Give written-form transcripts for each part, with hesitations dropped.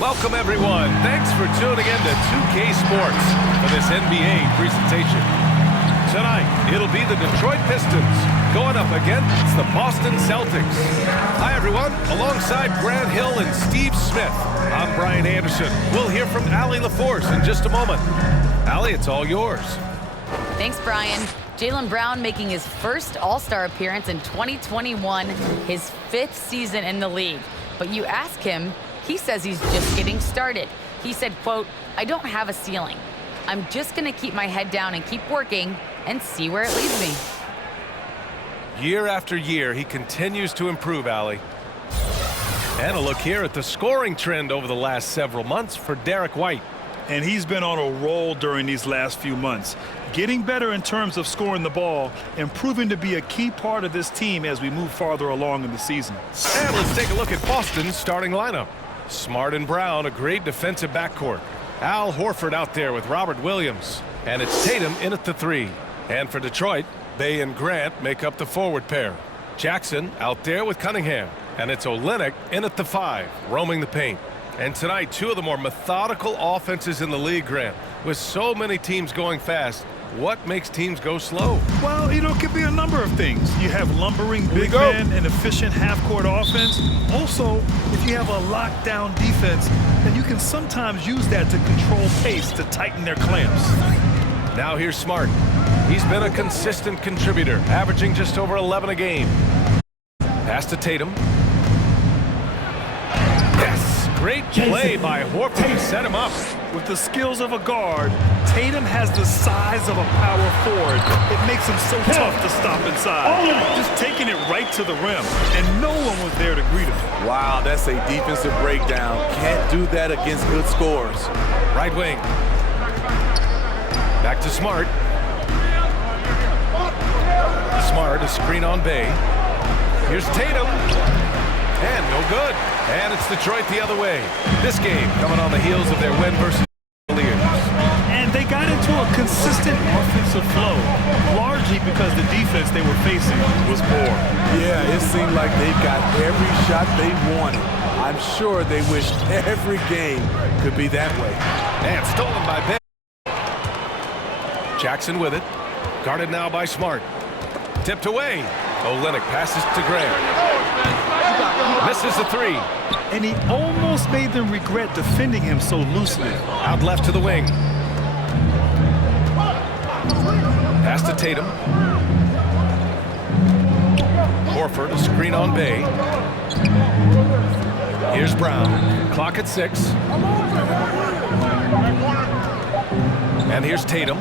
Welcome, everyone. Thanks for tuning in to 2K Sports for this NBA presentation. Tonight, it'll be the Detroit Pistons going up against the Boston Celtics. Hi, everyone. Alongside Grant Hill and Steve Smith, I'm Brian Anderson. We'll hear from Allie LaForce in just a moment. Allie, it's all yours. Thanks, Brian. Jaylen Brown making his first All-Star appearance in 2021, his 5th season in the league. But you ask him, he says he's just getting started. He said, quote, "I don't have a ceiling. I'm just going to keep my head down and keep working and see where it leads me." Year after year, he continues to improve, Allie. And a look here at the scoring trend over the last several months for Derek White. And he's been on a roll during these last few months, getting better in terms of scoring the ball and proving to be a key part of this team as we move farther along in the season. And let's take a look at Boston's starting lineup. Smart and Brown, a great defensive backcourt. Al Horford out there with Robert Williams. And it's Tatum in at the 3. And for Detroit, Bey and Grant make up the forward pair. Jackson out there with Cunningham. And it's Olynyk in at the 5, roaming the paint. And tonight, 2 of the more methodical offenses in the league, Grant. With so many teams going fast, what makes teams go slow? Well, it could be a number of things. You have lumbering big men and efficient half-court offense. Also, if you have a lockdown defense, then you can sometimes use that to control pace to tighten their clamps. Now here's Smart. He's been a consistent contributor, averaging just over 11 a game. Pass to Tatum. Great play by Horford to set him up. With the skills of a guard, Tatum has the size of a power forward. It makes him so tough to stop inside. Just taking it right to the rim, and no one was there to greet him. Wow, that's a defensive breakdown. Can't do that against good scores. Right wing. Back to Smart. Smart, a screen on Bey. Here's Tatum. And no good. And it's Detroit the other way. This game coming on the heels of their win versus the Cavaliers. And they got into a consistent offensive flow, largely because the defense they were facing was poor. Yeah, it seemed like they got every shot they wanted. I'm sure they wish every game could be that way. And stolen by Bey. Jackson with it. Guarded now by Smart. Tipped away. Olynyk passes to Grant. Misses the 3. And he almost made them regret defending him so loosely. Out left to the wing. Pass to Tatum. Horford, a screen on Bey. Here's Brown. Clock at 6. And here's Tatum.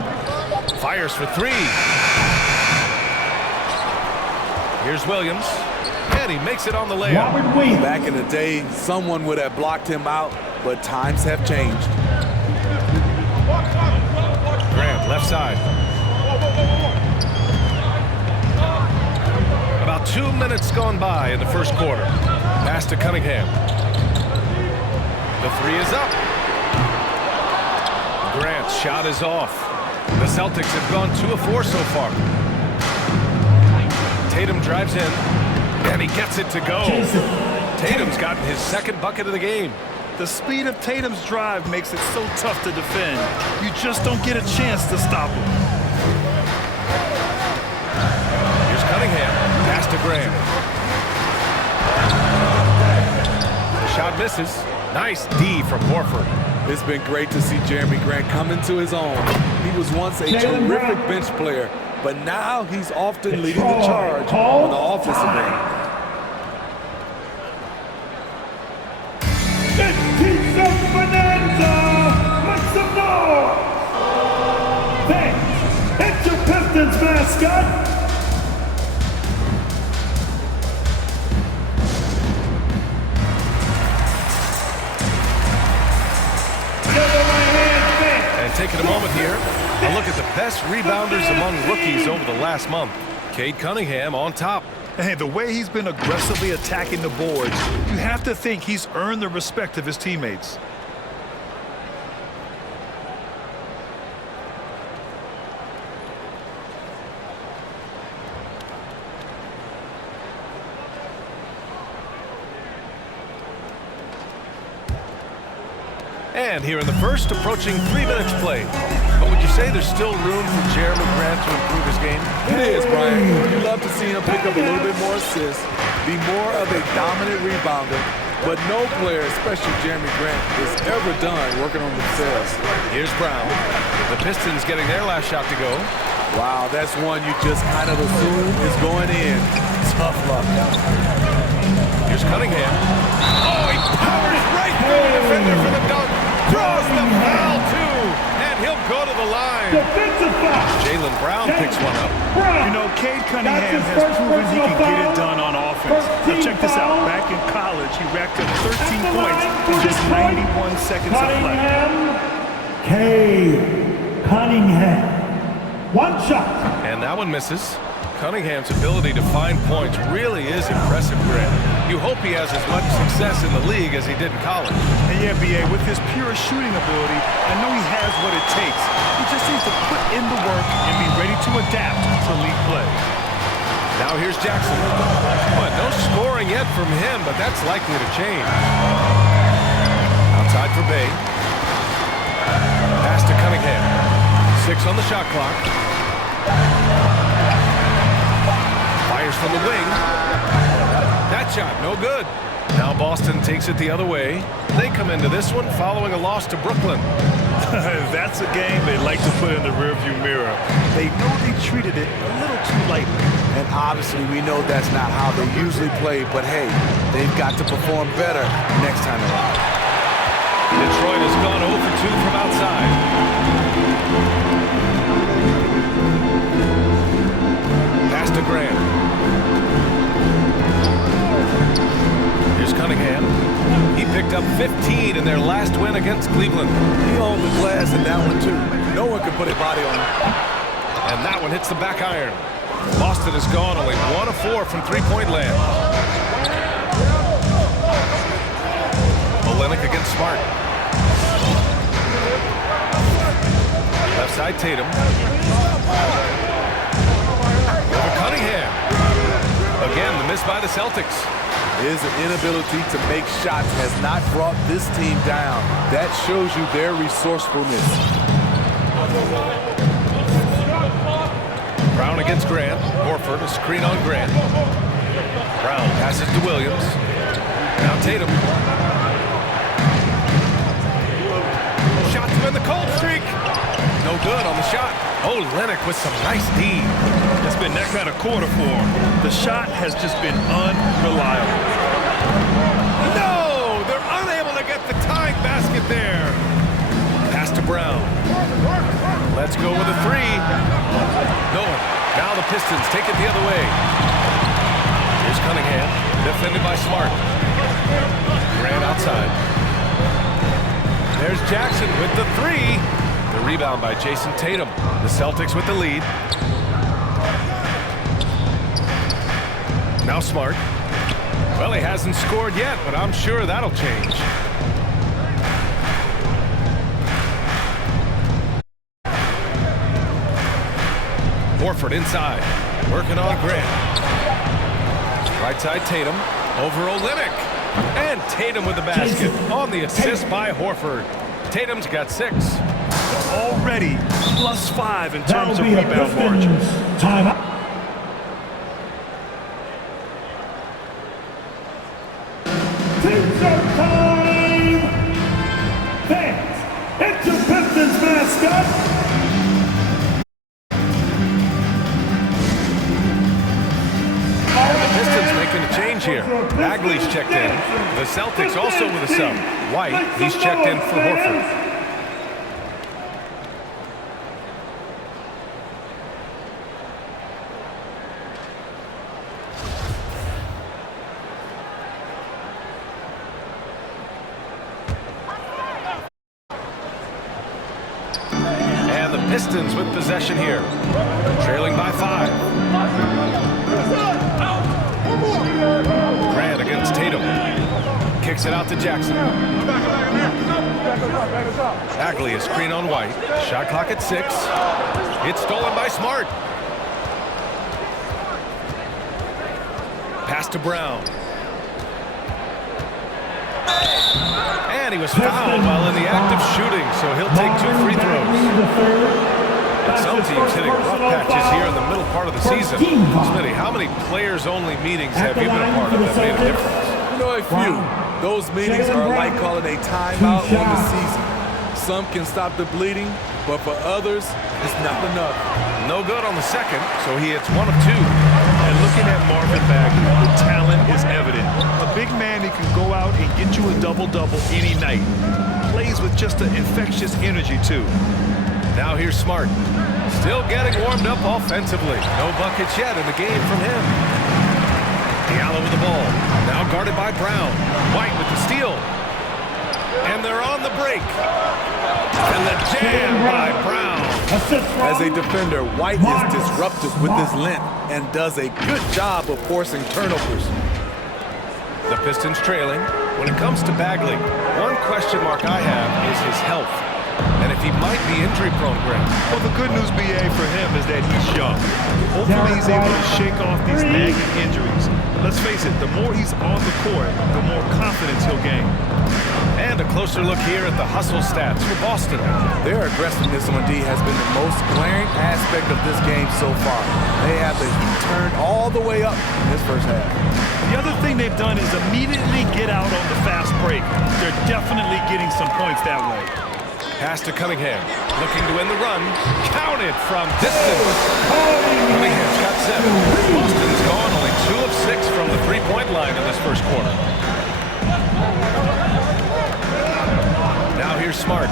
Fires for 3. Here's Williams. And he makes it on the layup. Back in the day, someone would have blocked him out, but times have changed. Grant, left side. About 2 minutes gone by in the first quarter. Pass to Cunningham. The 3 is up. Grant's shot is off. The Celtics have gone 2 of 4 so far. Tatum drives in. And he gets it to go. Tatum's gotten his 2nd bucket of the game. The speed of Tatum's drive makes it so tough to defend. You just don't get a chance to stop him. Here's Cunningham. Pass to Graham. The shot misses. Nice D from Horford. It's been great to see Jeremy Grant come into his own. He was once a terrific bench player, but now he's often leading the charge on the offensive end. It's your Pistons mascot. And taking a moment here, a look at the best rebounders among rookies over the last month. Cade Cunningham on top. Hey, the way he's been aggressively attacking the boards, you have to think he's earned the respect of his teammates. And here in the first, approaching 3 minutes played. But would you say there's still room for Jeremy Grant to improve his game? It is, Brian. You love to see him pick up a little bit more assists, be more of a dominant rebounder, but no player, especially Jeremy Grant, is ever done working on themselves. Here's Brown. The Pistons getting their last shot to go. Wow, that's one you just kind of assume is going in. Tough luck. Here's Cunningham. Oh, he powers right through the defender for the dunk. Draws the foul, too. And he'll go to the line. Defensive foul. Jaylen Brown picks one up. You know, Cade Cunningham has proven he can get it done on offense. Now check this out. Back in college, he racked up 13 points in just 91 seconds of play. Cade Cunningham. One shot. And that one misses. Cunningham's ability to find points really is impressive, Grant. You hope he has as much success in the league as he did in college. And yeah, B.A., with his pure shooting ability, I know he has what it takes. He just needs to put in the work and be ready to adapt to league play. Now here's Jackson. But no scoring yet from him, but that's likely to change. Outside for Bay. Pass to Cunningham. 6 on the shot clock. Fires from the wing. That shot, no good. Now Boston takes it the other way. They come into this one following a loss to Brooklyn. That's a game they like to put in the rearview mirror. They know they treated it a little too lightly. And obviously, we know that's not how they usually play, but hey, they've got to perform better next time around. Detroit has gone 0 for 2 from outside. Pass to Grant. Here's Cunningham. He picked up 15 in their last win against Cleveland. He owned the glass in that one, too. No one can put a body on him. And that one hits the back iron. Boston has gone only 1 of 4 from three-point land. Olenek against Smart. Left side Tatum. Over Cunningham. Again, the miss by the Celtics. His inability to make shots has not brought this team down. That shows you their resourcefulness. Brown against Grant. Horford, a screen on Grant. Brown passes to Williams. Now Tatum. Shots him in the cold streak. No good on the shot. Oh, Olenek with some nice D. It's been that kind of quarter for him. The shot has just been unreliable. No! They're unable to get the tying basket there. Pass to Brown. Let's go with a 3. No one. Now the Pistons take it the other way. Here's Cunningham, defended by Smart. Grant outside. There's Jackson with the 3. The rebound by Jason Tatum. The Celtics with the lead. Now Smart. Well, he hasn't scored yet, but I'm sure that'll change. Horford inside, working on Grant. Right side Tatum, over Olenek. And Tatum with the basket on the assist by Horford. Tatum's got 6. Already +5 in terms of rebound margin. Timeout. Pizza time! Fans, it's your Pistons mascot. Pistons making a change here. Bagley's checked in. The Celtics also with a sub. White, he's checked in for Horford. And the Pistons with possession here. Trailing by 5. Grant against Tatum. Kicks it out to Jackson. Bagley is screen on White. Shot clock at 6. It's stolen by Smart. Pass to Brown. And he was fouled while in the act of shooting, so he'll take 2 free throws. And some teams hitting rough patches here in the middle part of the season. Smitty, how many players-only meetings have you been a part of that made a difference? You know, a few. Those meetings are like calling a timeout on the season. Some can stop the bleeding, but for others, it's not enough. No good on the second, so he hits 1 of 2. And looking at Marvin Bagley, the talent is evident. A big man who can go out and get you a double-double any night. Plays with just an infectious energy, too. Now here's Smart. Still getting warmed up offensively. No buckets yet in the game from him. Diallo with the ball. Now guarded by Brown. White with the steal. And they're on the break. And the jam by Brown. As a defender, White is disruptive with his length and does a good job of forcing turnovers. The Pistons trailing. When it comes to Bagley, one question mark I have is his health. And if he might be injury-prone, Grant. Well, the good news, BA, for him is that he's young. Hopefully he's able to shake off these nagging injuries. Let's face it, the more he's on the court, the more confidence he'll gain. And a closer look here at the hustle stats for Boston. Their aggressiveness on D has been the most glaring aspect of this game so far. They have the heat turned all the way up in this first half. The other thing they've done is immediately get out on the fast break. They're definitely getting some points that way. Pass to Cunningham, looking to win the run. Counted from distance. Cunningham's got 7. Boston's gone only 2 of 6 from the three-point line in this first quarter. Now here's Smart.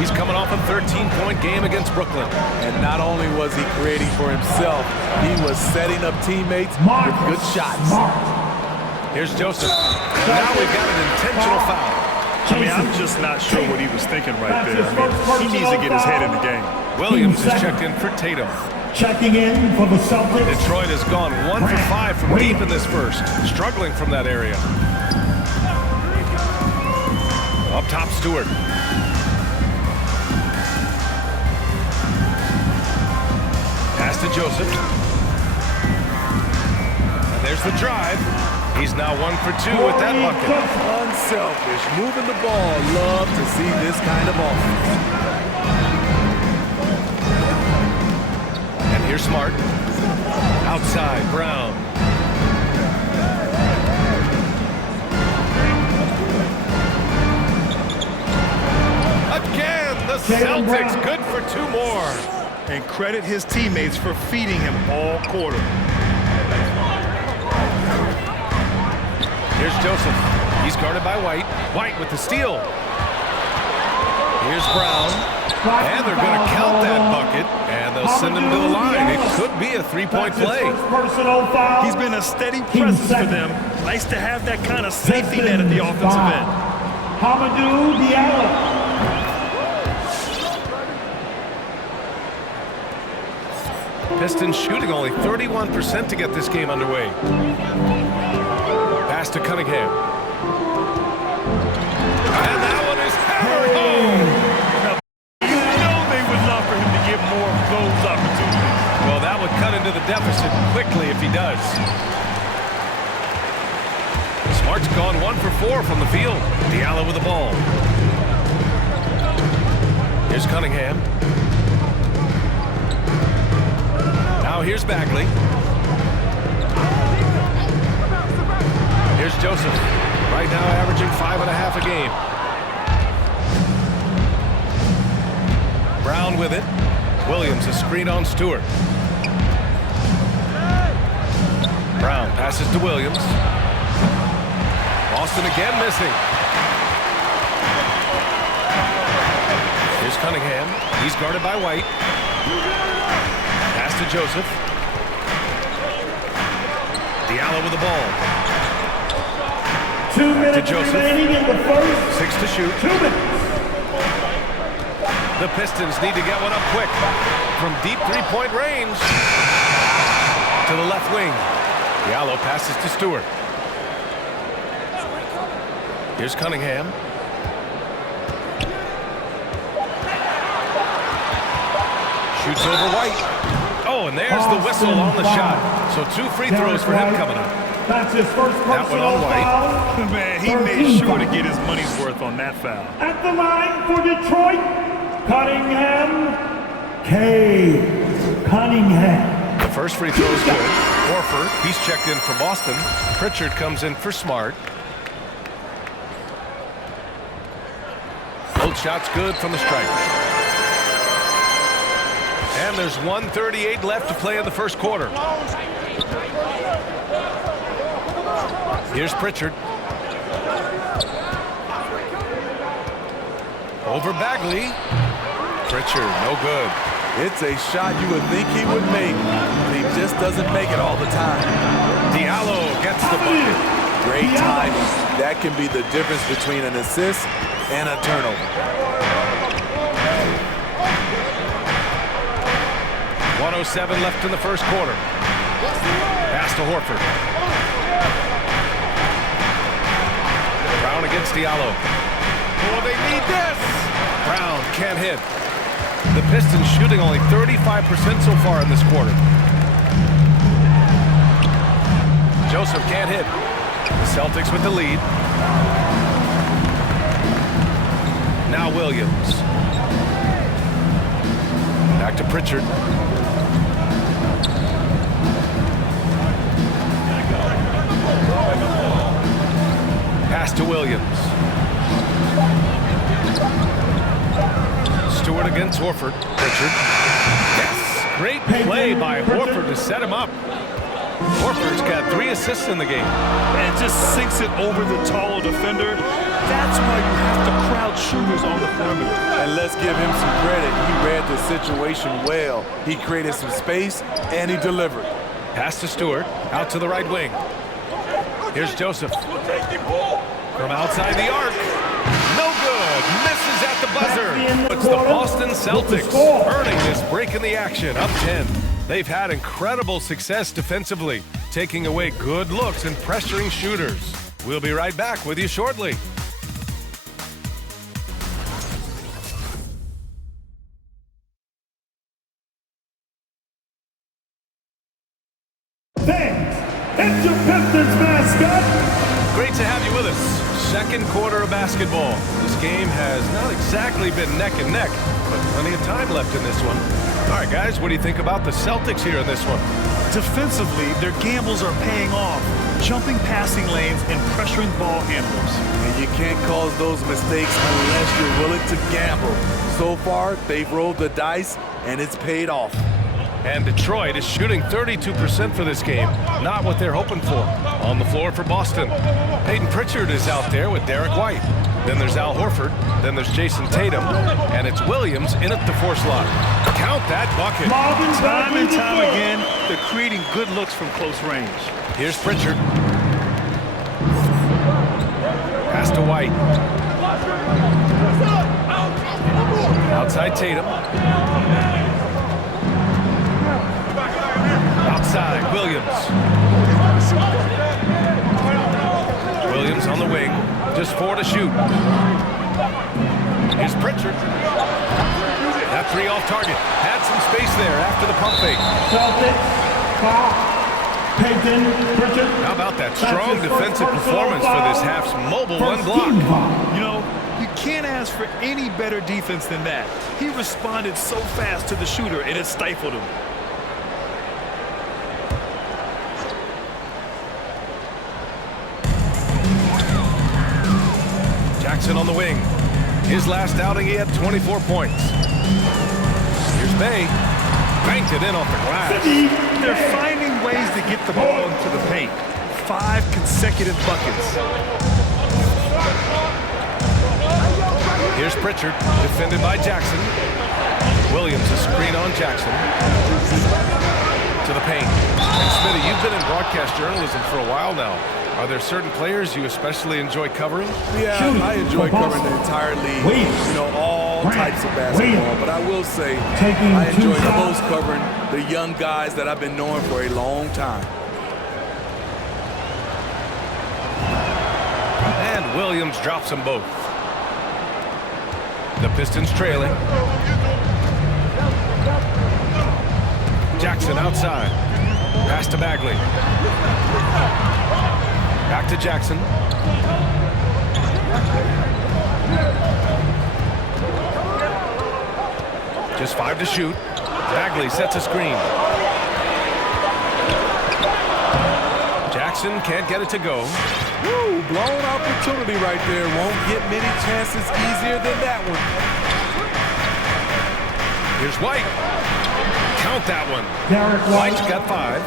He's coming off a 13-point game against Brooklyn. And not only was he creating for himself, he was setting up teammates with good shots. Here's Joseph. And now we've got an intentional foul. I mean, I'm just not sure what he was thinking right there. I mean, he needs to get his head in the game. Williams is checked in for Tatum. Checking in for the Celtics. Detroit has gone 1 for 5 from deep in this first. Struggling from that area. Up top, Stewart. Pass to Joseph. And there's the drive. He's now 1 for 2 with that bucket. Unselfish, moving the ball. Love to see this kind of offense. And here's Smart. Outside, Brown. Again, the Celtics good for 2 more. And credit his teammates for feeding him all quarter. Here's Joseph. He's guarded by White. White with the steal. Here's Brown. And they're going to count that bucket. And they'll send him to the line. It could be a 3-point play. He's been a steady presence for them. Nice to have that kind of safety net at the offensive end. Hamidou Diallo. Pistons shooting only 31% to get this game underway. Pass to Cunningham. And that one is hammered home. You know they would love for him to get more of those opportunities. Well, that would cut into the deficit quickly if he does. Smart's gone 1 for 4 from the field. Diallo with the ball. Here's Cunningham. Now here's Bagley. Here's Joseph. Right now averaging 5.5 a game. Brown with it. Williams a screen on Stewart. Brown passes to Williams. Boston again missing. Here's Cunningham. He's guarded by White. Pass to Joseph. Diallo with the ball. 2 minutes remaining in the first. 6 to shoot. 2 minutes. The Pistons need to get one up quick. From deep three-point range. To the left wing. Diallo passes to Stewart. Here's Cunningham. Shoots over White. Oh, and there's the whistle on the shot. So 2 free throws for him coming up. That's his first That one personal on White. foul. Man, he made sure to get his money's worth on that foul. At the line for Detroit, Cunningham, K. Cunningham. The first free throw is good. Horford, he's checked in for Boston. Pritchard comes in for Smart. Both shots good from the stripe. And there's 1:38 left to play in the first quarter. Here's Pritchard. Over Bagley. Pritchard, no good. It's a shot you would think he would make, but he just doesn't make it all the time. Diallo gets the bucket. Great timing. That can be the difference between an assist and a turnover. 1:07 left in the first quarter. Pass to Horford. Brown against Diallo. Oh, they need this. Brown can't hit. The Pistons shooting only 35% so far in this quarter. Joseph can't hit. The Celtics with the lead. Now Williams. Back to Pritchard. Pass to Williams. Stewart against Horford. Pritchard. Yes! Great play by Horford to set him up. Horford's got 3 assists in the game. And just sinks it over the taller defender. That's why you have to crowd shooters on the perimeter. And let's give him some credit. He read the situation well. He created some space, and he delivered. Pass to Stewart. Out to the right wing. Here's Joseph. From outside the arc. No good. Misses at the buzzer. It's the Boston Celtics earning this break in the action. Up 10. They've had incredible success defensively, taking away good looks and pressuring shooters. We'll be right back with you shortly. Thanks. It's your Pistons mascot. Great to have you with us. Second quarter of basketball. This game has not exactly been neck and neck, but plenty of time left in this one. All right, guys, what do you think about the Celtics here in this one? Defensively, their gambles are paying off. Jumping passing lanes and pressuring ball handlers. And you can't cause those mistakes unless you're willing to gamble. So far, they've rolled the dice, and it's paid off. And Detroit is shooting 32% for this game. Not what they're hoping for. On the floor for Boston, Peyton Pritchard is out there with Derek White. Then there's Al Horford. Then there's Jason Tatum. And it's Williams in at the 4 slot. Count that bucket. Time and time again, they're creating good looks from close range. Here's Pritchard. Pass to White. Outside Tatum. Outside, Williams. Williams on the wing. Just 4 to shoot. Here's Pritchard. That 3 off target. Had some space there after the pump fake. Celtics, foul. Peyton Pritchard. How about that strong defensive performance for this half's mobile one block? You know, you can't ask for any better defense than that. He responded so fast to the shooter, and it stifled him. Jackson on the wing. His last outing, he had 24 points. Here's Bay. Banked it in off the glass. They're finding ways to get the ball into the paint. 5 consecutive buckets. Here's Pritchard, defended by Jackson. Williams, a screen on Jackson. To the paint. And Smitty, you've been in broadcast journalism for a while now. Are there certain players you especially enjoy covering? Yeah, I enjoy covering the entire league. You know, all types of basketball. But I will say, I enjoy the most covering the young guys that I've been knowing for a long time. And Williams drops them both. The Pistons trailing. Jackson outside. Pass to Bagley. to Jackson. Just 5 to shoot. Bagley sets a screen. Jackson can't get it to go. Woo, blown opportunity right there. Won't get many chances easier than that one. Here's White. Count that one. Derek White's White. got 5.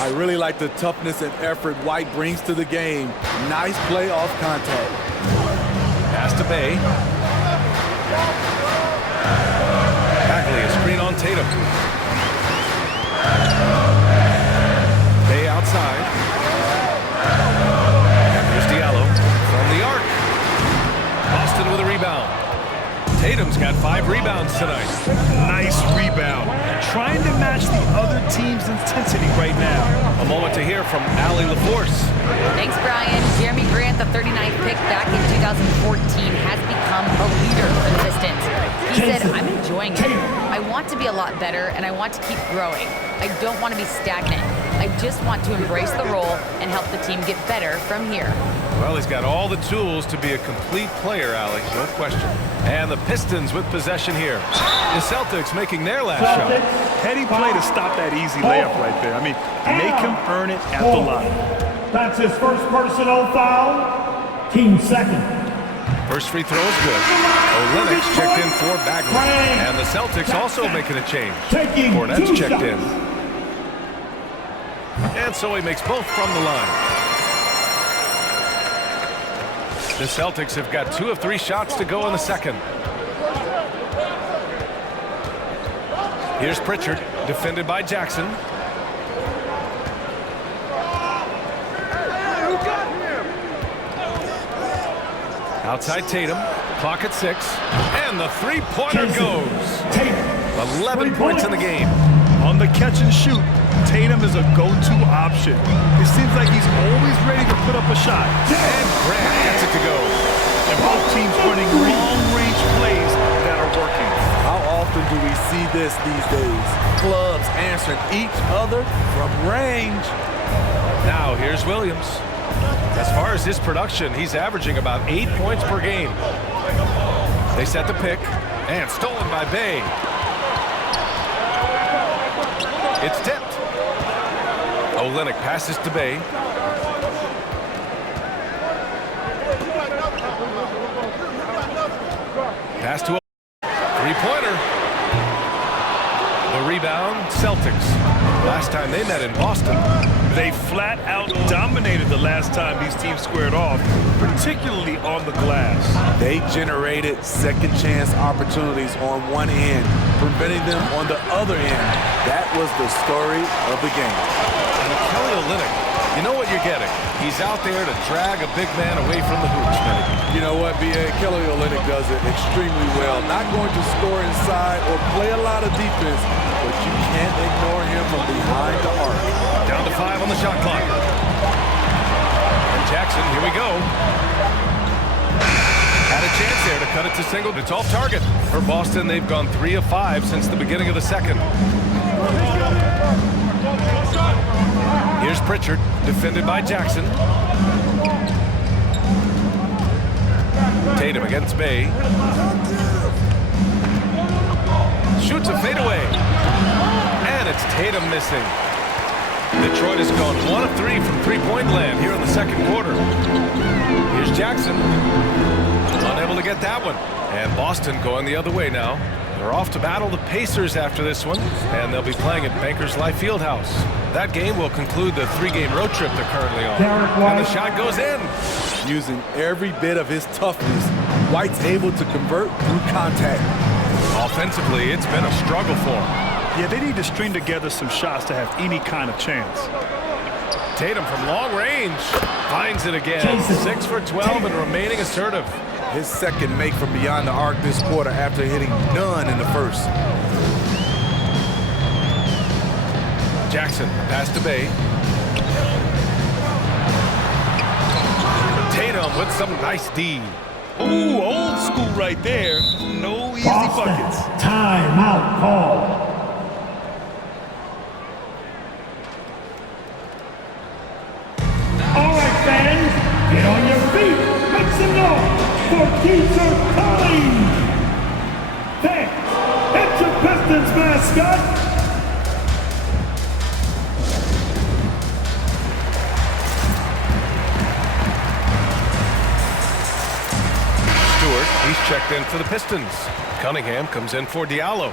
I really like the toughness and effort White brings to the game. Nice play off contact. Pass to Bay. Bagley, a screen on Tatum. Bay outside. Here's Diallo from the arc. Boston with a rebound. Tatum's got 5 rebounds tonight. Nice rebound. Trying to match the other team's intensity right now. A moment to hear from Allie LaForce. Thanks, Brian. Jeremy Grant, the 39th pick back in 2014, has become a leader for the Pistons. He said, I'm enjoying it. I want to be a lot better, and I want to keep growing. I don't want to be stagnant. I just want to embrace the role and help the team get better from here. Well, he's got all the tools to be a complete player, Allie, no question. And the Pistons with possession here. The Celtics making their last shot. Heady play to stop that easy layup right there. I mean, make him earn it at the line. That's his first personal foul. Team second. First free throw is good. Olenek's checked in for Bagley. And the Celtics also making a change. Cornette's checked in. And so he makes both from the line. The Celtics have got 2 of 3 shots to go in the second. Here's Pritchard, defended by Jackson. Outside Tatum, clock at 6, and the three-pointer goes. 11 points in the game. On the catch and shoot, Tatum is a go-to option. It seems like he's always ready to put up a shot. And Grant gets it to go. And both teams running long-range plays that are working. How often do we see this these days? Clubs answering each other from range. Now here's Williams. As far as his production, he's averaging about 8 points per game. They set the pick, and stolen by Bay. It's tipped. Olynyk passes to Bay. Pass to three-pointer. The rebound, Celtics. Last time they met in Boston. They flat out dominated the last time these teams squared off, particularly on the glass. They generated second chance opportunities on one end, preventing them on the other end. That was the story of the game. And Kelly Olynyk, you know what you're getting. He's out there to drag a big man away from the hoops, man. You know what, B.A.? Kelly Olynyk does it extremely well. Not going to score inside or play a lot of defense, but you can't ignore him from behind the arc. Down to 5 on the shot clock. And Jackson, here we go. Had a chance there to cut it to single. It's off target. For Boston, they've gone 3 of 5 since the beginning of the second. Here's Pritchard, defended by Jackson. Tatum against Bay. Shoots a fadeaway. And it's Tatum missing. Detroit has gone 1 of 3 from three-point land here in the second quarter. Here's Jackson. Unable to get that one. And Boston going the other way now. They're off to battle the Pacers after this one, and they'll be playing at Bankers Life Fieldhouse. That game will conclude the 3-game road trip they're currently on. And the shot goes in. Using every bit of his toughness, White's able to convert through contact. Offensively, it's been a struggle for him. Yeah, they need to string together some shots to have any kind of chance. Tatum from long range finds it again. 6 for 12 and remaining assertive. His second make from beyond the arc this quarter after hitting none in the first. Jackson, pass to Bay. Tatum with some nice D. Ooh, old school right there. No easy buckets. Timeout call. All right, fans, Get on your feet. Make some noise for 2kceltics. Fans, it's your Pistons mascot. He's checked in for the Pistons. Cunningham comes in for Diallo.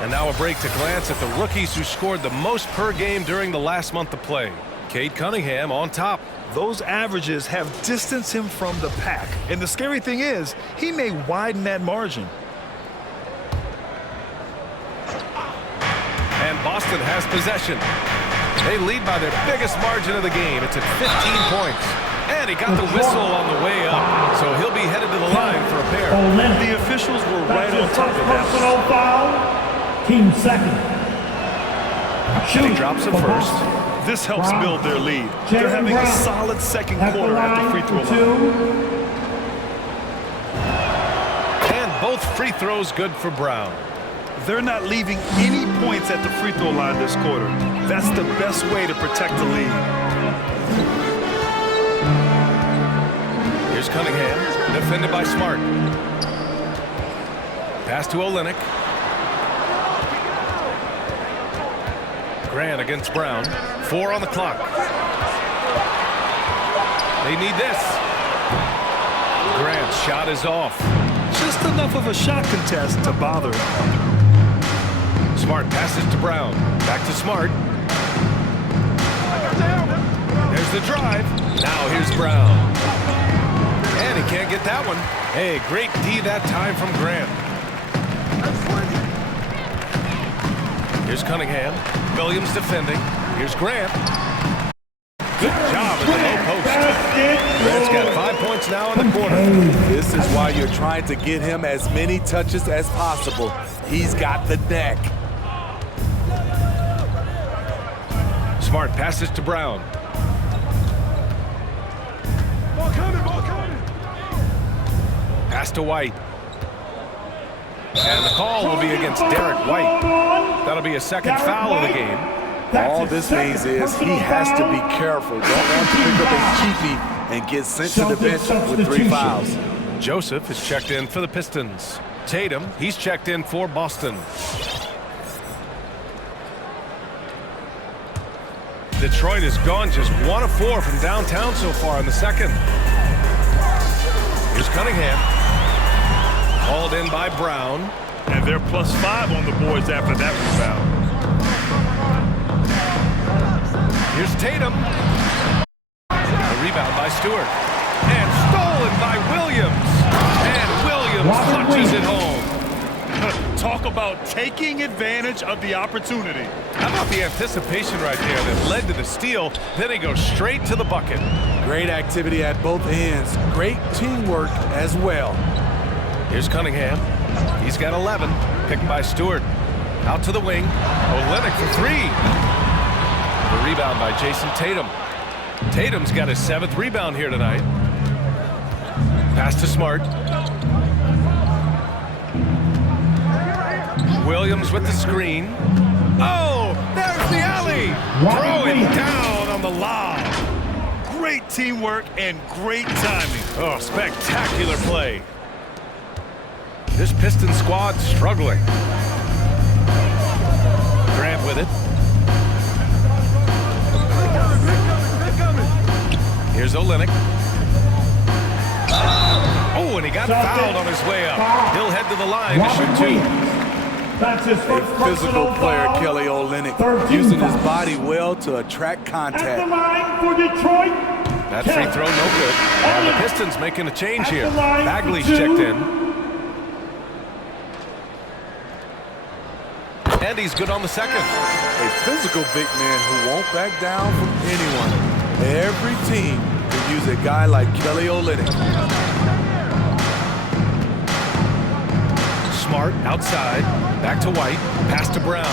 And now a break to glance at the rookies who scored the most per game during the last month of play. Cade Cunningham on top. Those averages have distanced him from the pack. And the scary thing is, he may widen that margin. And Boston has possession. They lead by their biggest margin of the game. It's at 15 points. And he got the whistle on the way up, so he'll be headed to the line for a pair. The officials were right on top of that. Personal foul. Team second. And he drops it first. This helps build their lead. They're having a solid second quarter at the free throw line. And both free throws good for Brown. They're not leaving any points at the free throw line this quarter. That's the best way to protect the lead. Here's Cunningham, defended by Smart. Pass to Olynyk. Grant against Brown. 4 on the clock. They need this. Grant's shot is off. Just enough of a shot contest to bother. Smart passes to Brown. Back to Smart. There's the drive. Now here's Brown. And he can't get that one. Hey, great D that time from Grant. Here's Cunningham. Williams defending. Here's Grant. Good job at the low post. Grant's got 5 points now in the quarter. This is why you're trying to get him as many touches as possible. He's got the neck. Smart passes to Brown. Pass to White. And the call will be against Derek White. That'll be a second foul of the game. All this means is he has to be careful. Don't want to pick up a cheapie and get sent to the bench with 3 fouls. Joseph is checked in for the Pistons. Tatum, he's checked in for Boston. Detroit has gone just 1 of 4 from downtown so far in the second. Here's Cunningham. Called in by Brown. And they're +5 on the boards after that rebound. Here's Tatum. A rebound by Stewart. And stolen by Williams. And Williams clutches it home. Talk about taking advantage of the opportunity. How about the anticipation right there that led to the steal? Then he goes straight to the bucket. Great activity at both ends. Great teamwork as well. Here's Cunningham. He's got 11. Picked by Stewart. Out to the wing. Olynyk for 3. The rebound by Jason Tatum. Tatum's got his 7th rebound here tonight. Pass to Smart. Williams with the screen. Oh, there's the alley. Throwing down on the lob. Great teamwork and great timing. Oh, spectacular play. This Pistons squad struggling. Grant with it. Here's Olynyk. Oh, and he got fouled on his way up. He'll head to the line to shoot 2. That's his first A physical player, Kelly Olynyk, using his body well to attract At the contact. line for Detroit. That free throw no good. And the Pistons making a change here. Bagley's checked in. And he's good on the second. A physical big man who won't back down from anyone. Every team could use a guy like Kelly Olynyk. Smart outside. Back to White. Pass to Brown.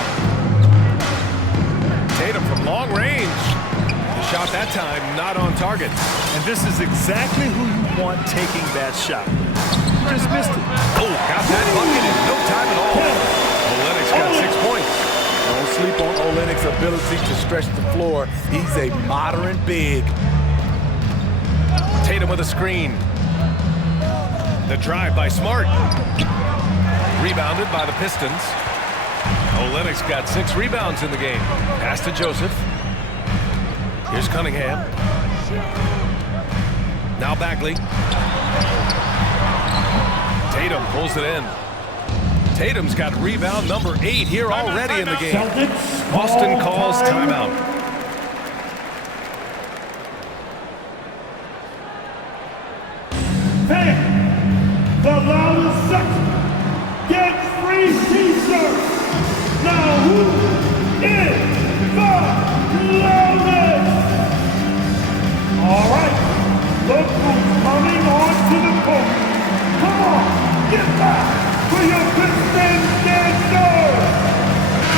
Tatum from long range. The shot that time not on target. And this is exactly who you want taking that shot. Just missed it. Oh, got that bucket in no time at all. Olynyk's got 6 points. Don't sleep on Olynyk's ability to stretch the floor. He's a modern big. with a screen. The drive by Smart. Rebounded by the Pistons. Olynyk's got 6 rebounds in the game. Pass to Joseph. Here's Cunningham. Now Bagley. Tatum pulls it in. Tatum's got rebound number 8 here already in the game. Boston calls timeout. The loudest section gets free t-shirts. Now who is the loudest? All right, look who's coming onto the court. Come on, get back for your Pistons dancers.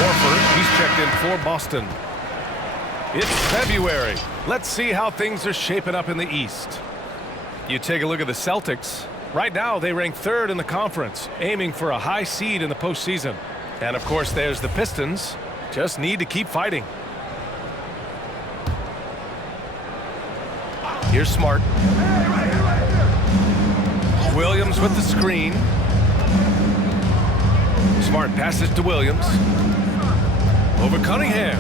Horford, he's checked in for Boston. It's February. Let's see how things are shaping up in the East. You take a look at the Celtics. Right now, they rank 3rd in the conference, aiming for a high seed in the postseason. And of course, there's the Pistons. Just need to keep fighting. Here's Smart. Williams with the screen. Smart passes to Williams. Over Cunningham.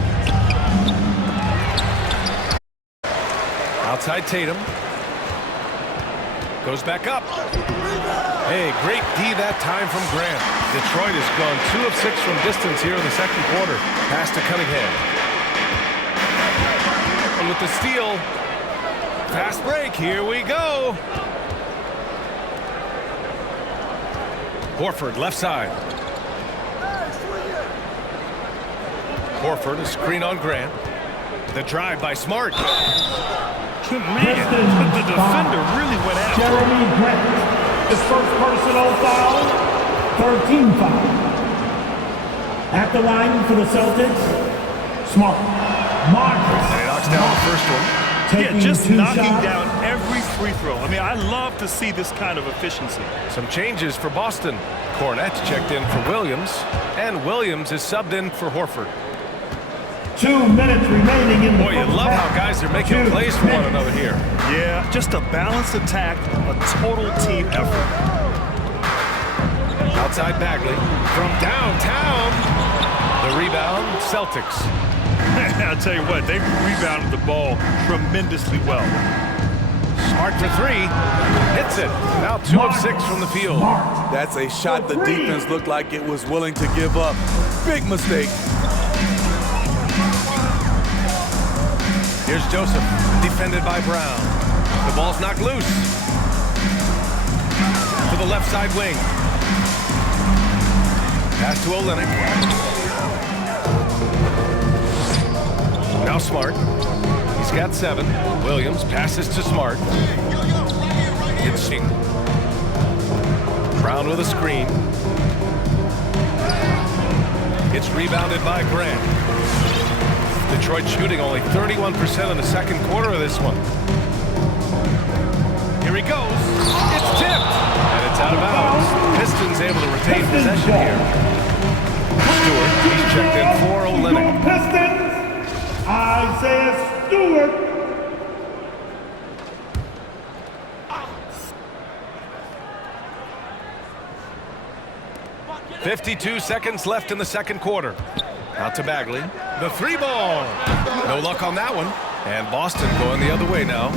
Outside Tatum. Goes back up. Hey, great D that time from Grant. Detroit has gone 2 of 6 from distance here in the second quarter. Pass to Cunningham. And with the steal. Fast break. Here we go. Horford left side. Horford, a screen on Grant. The drive by Smart. Man, the defender really went after him. Jeremy Grant, his first personal foul, 13 foul. At the line for the Celtics, Smart. Marcus. And he knocks down the first one. Yeah, just two knocking shots. down every free throw. I mean, I love to see this kind of efficiency. Some changes for Boston. Cornette's checked in for Williams, and Williams is subbed in for Horford. 2 minutes remaining in the Boy, you first love half. how guys are making 2 plays for one minutes. another here. Yeah, just a balanced attack, a total team effort. Outside Bagley. From downtown. The rebound, Celtics. I'll tell you what, they rebounded the ball tremendously well. Smart for 3. Hits it. Now 2 of 6 from the field. That's a shot the defense looked like it was willing to give up. Big mistake. Here's Joseph, defended by Brown. The ball's knocked loose. To the left side wing. Pass to Olynyk. Now Smart. He's got 7. Williams passes to Smart. It's Sing. Brown with a screen. It's rebounded by Grant. Detroit shooting only 31% in the second quarter of this one. Here he goes. It's tipped. And it's out of bounds. Pistons able to retain possession here. Stewart, he's checked in for Olynyk. Pistons, Isaiah Stewart. .52 seconds left in the second quarter. Out to Bagley. The 3 ball. No luck on that one. And Boston going the other way now.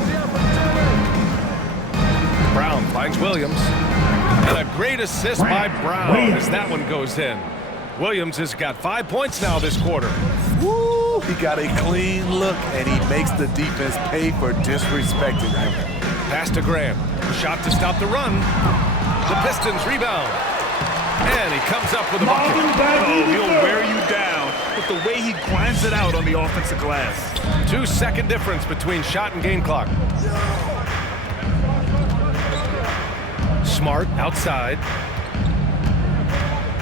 Brown finds Williams. And a great assist by Brown as that one goes in. Williams has got 5 points now this quarter. Woo! He got a clean look, and he makes the defense pay for disrespecting him. Pass to Grant. Shot to stop the run. The Pistons rebound. And he comes up with a bucket. Oh, he'll wear you down with the way he grinds it out on the offensive glass. 2-second difference between shot and game clock. Smart outside.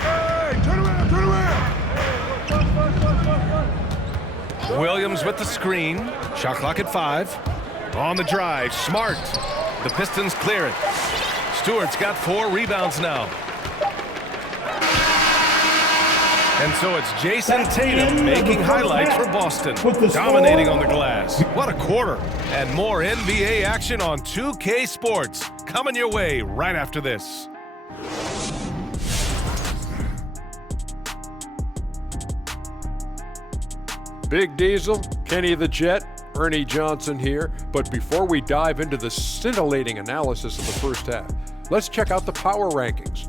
Hey, turn around, turn around. Williams with the screen. Shot clock at 5. On the drive, Smart. The Pistons clear it. Stewart's got 4 rebounds now. And so it's Jason Tatum making highlights for Boston, dominating on the glass. What a quarter. And more NBA action on 2K Sports coming your way right after this. Big Diesel, Kenny the Jet, Ernie Johnson here. But before we dive into the scintillating analysis of the first half, let's check out the power rankings.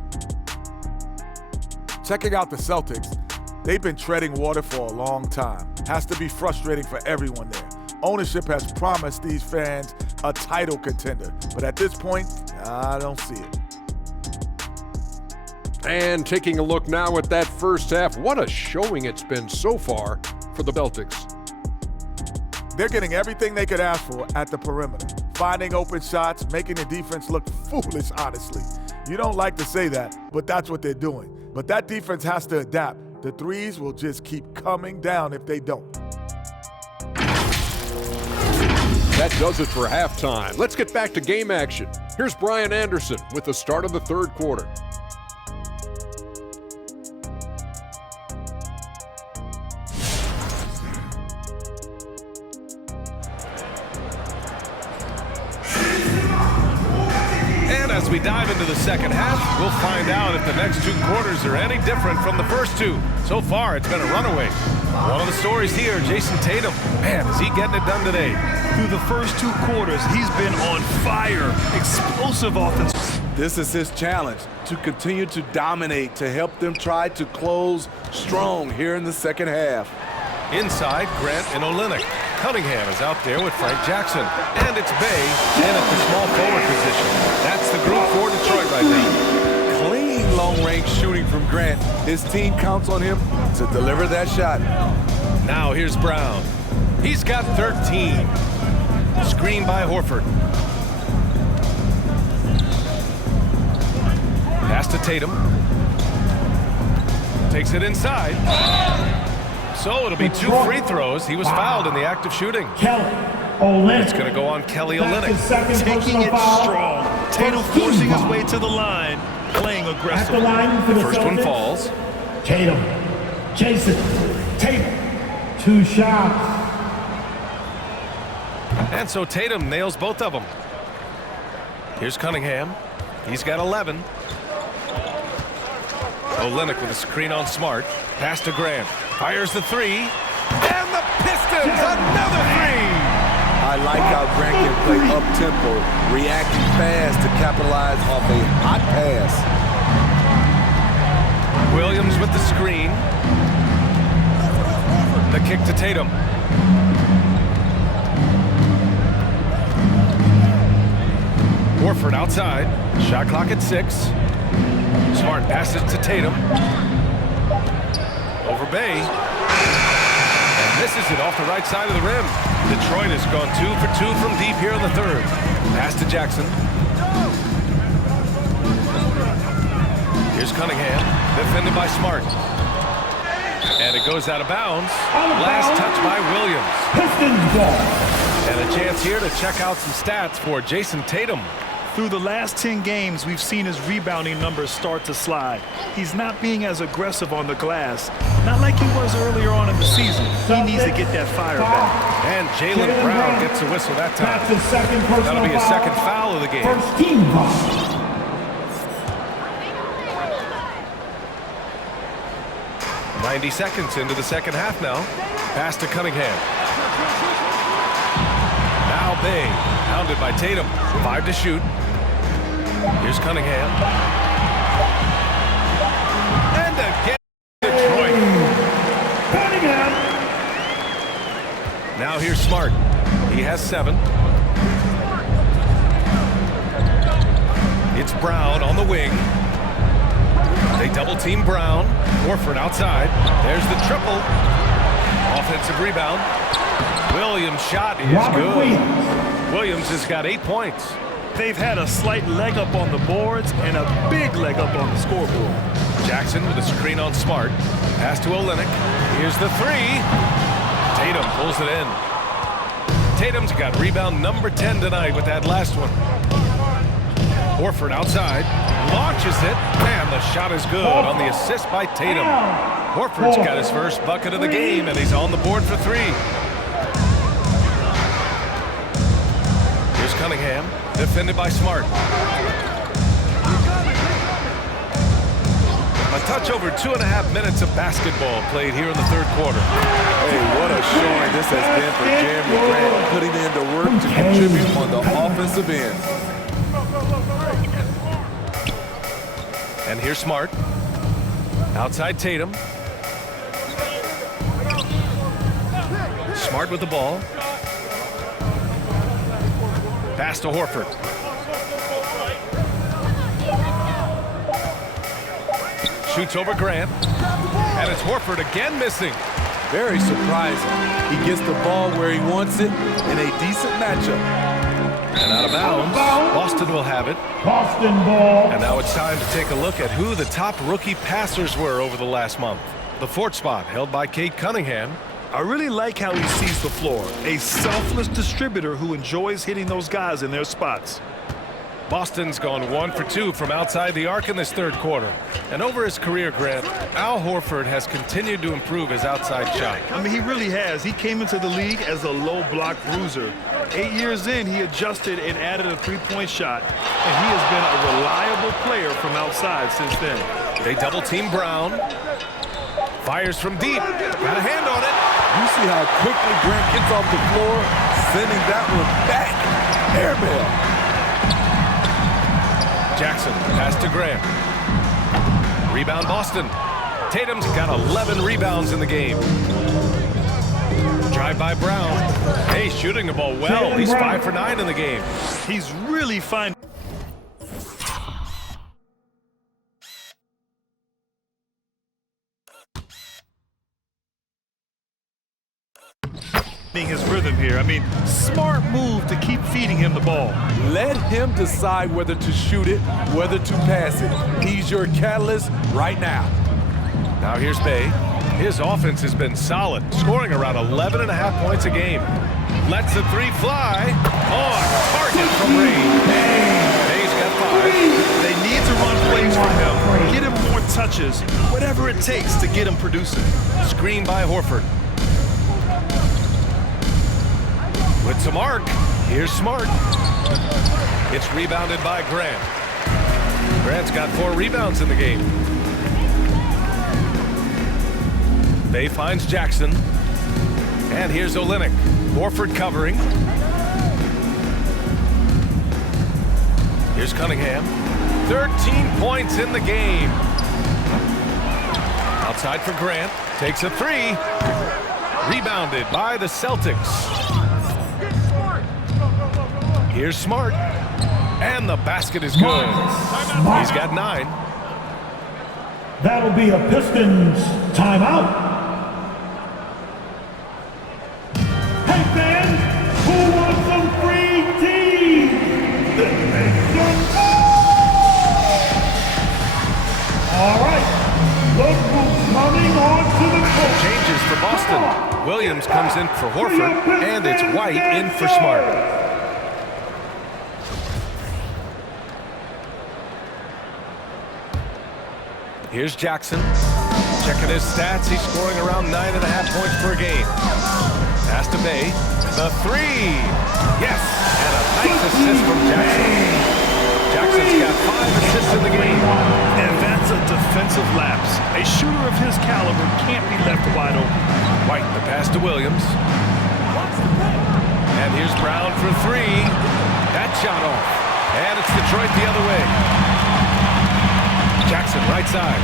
Checking out the Celtics, they've been treading water for a long time. Has to be frustrating for everyone there. Ownership has promised these fans a title contender, but at this point, I don't see it. And taking a look now at that first half, what a showing it's been so far for the Celtics. They're getting everything they could ask for at the perimeter. Finding open shots, making the defense look foolish, honestly. You don't like to say that, but that's what they're doing. But that defense has to adapt. The threes will just keep coming down if they don't. That does it for halftime. Let's get back to game action. Here's Brian Anderson with the start of the third quarter. As we dive into the second half, we'll find out if the next two quarters are any different from the first two. So far, it's been a runaway. One of the stories here, Jason Tatum. Man, is he getting it done today? Through the first two quarters, he's been on fire. Explosive offense. This is his challenge, to continue to dominate, to help them try to close strong here in the second half. Inside, Grant and Olynyk. Cunningham is out there with Frank Jackson. And it's Bay in at the small forward position. That's the group for Detroit right now. Clean long-range shooting from Grant. His team counts on him to deliver that shot. Now here's Brown. He's got 13. Screen by Horford. Pass to Tatum. Takes it inside. So it'll be two free throws. He was fouled in the act of shooting. Kelly Olynyk. It's going to go on Kelly That's his Olynyk. second Taking personal it foul. strong. Tatum First team forcing his foul. way to the line, playing At the aggressively. line for the First one Celtics, falls. Tatum. Jason Tatum. 2 shots. And so Tatum nails both of them. Here's Cunningham. He's got 11. Olynyk with a screen on Smart. Pass to Grant. Fires the three. And the Pistons, another three! I like how Grant can play up-tempo, reacting fast to capitalize off a hot pass. Williams with the screen. The kick to Tatum. Horford outside. Shot clock at 6. Smart passes to Tatum. Over Bay. And misses it off the right side of the rim. Detroit has gone 2 for 2 from deep here in the third. Pass to Jackson. Here's Cunningham. Defended by Smart. And it goes out of bounds. Last touch by Williams. Pistons ball. And a chance here to check out some stats for Jason Tatum. Through the last 10 games, we've seen his rebounding numbers start to slide. He's not being as aggressive on the glass, not like he was earlier on in the season. He needs to get that fire back. And Jaylen Brown gets a whistle that time. That's his second personal That'll be his foul. second foul of the game. First team foul. .90 seconds into the second half now. Pass to Cunningham. Now Bay, pounded by Tatum. 5 to shoot. Here's Cunningham. And again, Detroit. Cunningham. Now here's Smart. He has 7. It's Brown on the wing. They double team Brown. Horford outside. There's the triple. Offensive rebound. Williams' shot is good. Williams has got 8 points. They've had a slight leg up on the boards and a big leg up on the scoreboard. Jackson with a screen on Smart. Pass to Olynyk. Here's the 3. Tatum pulls it in. Tatum's got rebound number 10 tonight with that last one. Horford outside. Launches it. And the shot is good on the assist by Tatum. Horford's got his first bucket of the game, and he's on the board for 3. Here's Cunningham, defended by Smart. A touch over 2.5 minutes of basketball played here in the third quarter. Hey, what a showing this has been for Jeremy Grant, putting in the work to contribute on the offensive end. And here's Smart. Outside Tatum. Smart with the ball. Pass to Horford. Shoots over Grant. And it's Horford again missing. Very surprising. He gets the ball where he wants it in a decent matchup. And out of bounds. Boston will have it. Boston ball. And now it's time to take a look at who the top rookie passers were over the last month. The 4th spot held by Cade Cunningham. I really like how he sees the floor. A selfless distributor who enjoys hitting those guys in their spots. Boston's gone 1 for 2 from outside the arc in this third quarter. And over his career, Grant, Al Horford has continued to improve his outside shot. I mean, he really has. He came into the league as a low block bruiser. 8 years in, he adjusted and added a 3-point shot. And he has been a reliable player from outside since then. They double team Brown. Fires from deep. Got a hand on it. You see how quickly Grant gets off the floor, sending that one back. Airmail. Jackson, pass to Grant. Rebound Boston. Tatum's got 11 rebounds in the game. Drive by Brown. Hey, shooting the ball well. He's 5 for 9 in the game. He's really finding his rhythm here. I mean, smart move to keep feeding him the ball. Let him decide whether to shoot it, whether to pass it. He's your catalyst right now. Now here's Bay. His offense has been solid, scoring around 11.5 points a game. Lets the 3 fly. On target from Reed. Bay's got 5. They need to run plays from him, get him more touches, whatever it takes to get him producing. Screen by Horford. With some arc, here's Smart. It's rebounded by Grant. Grant's got 4 rebounds in the game. Bay finds Jackson. And here's Olynyk. Horford covering. Here's Cunningham. 13 points in the game. Outside for Grant. Takes a 3. Rebounded by the Celtics. Here's Smart. And the basket is good. He's got 9. That'll be a Pistons timeout. Hey fans, who wants some free tea? Then make some noise! All right, look who's coming onto the court. Changes for Boston. Williams comes in for Horford, and it's White in for Smart. Here's Jackson. Checking his stats, he's scoring around 9.5 points per game. Pass to Bay. The 3. Yes! And a nice assist from Jackson. Jackson's got 5 assists in the game. And that's a defensive lapse. A shooter of his caliber can't be left wide open. White, the pass to Williams. And here's Brown for 3. That shot off. And it's Detroit the other way. Jackson, right side.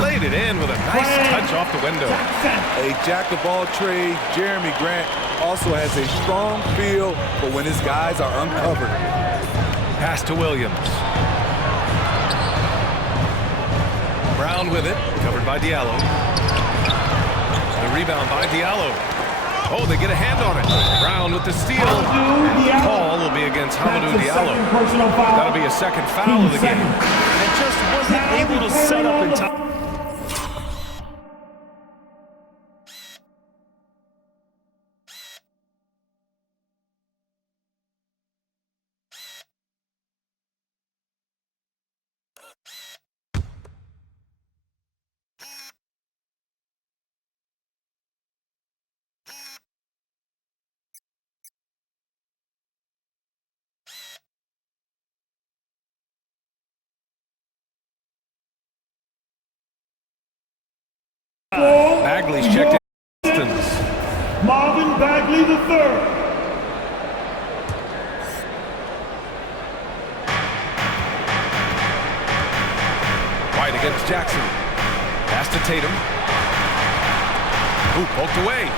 Laid it in with a nice touch off the window. A jack-of-all-trades, Jeremy Grant also has a strong feel for when his guys are uncovered. Pass to Williams. Brown with it, covered by Diallo. The rebound by Diallo. Oh, they get a hand on it. Brown with the steal. And the call will be against Hamidou Diallo. That'll be a second foul of the game. And just wasn't able to set up in time. Bagley's checked in. Pistons. Marvin Bagley III. White against Jackson. Pass to Tatum. Ooh, poked away.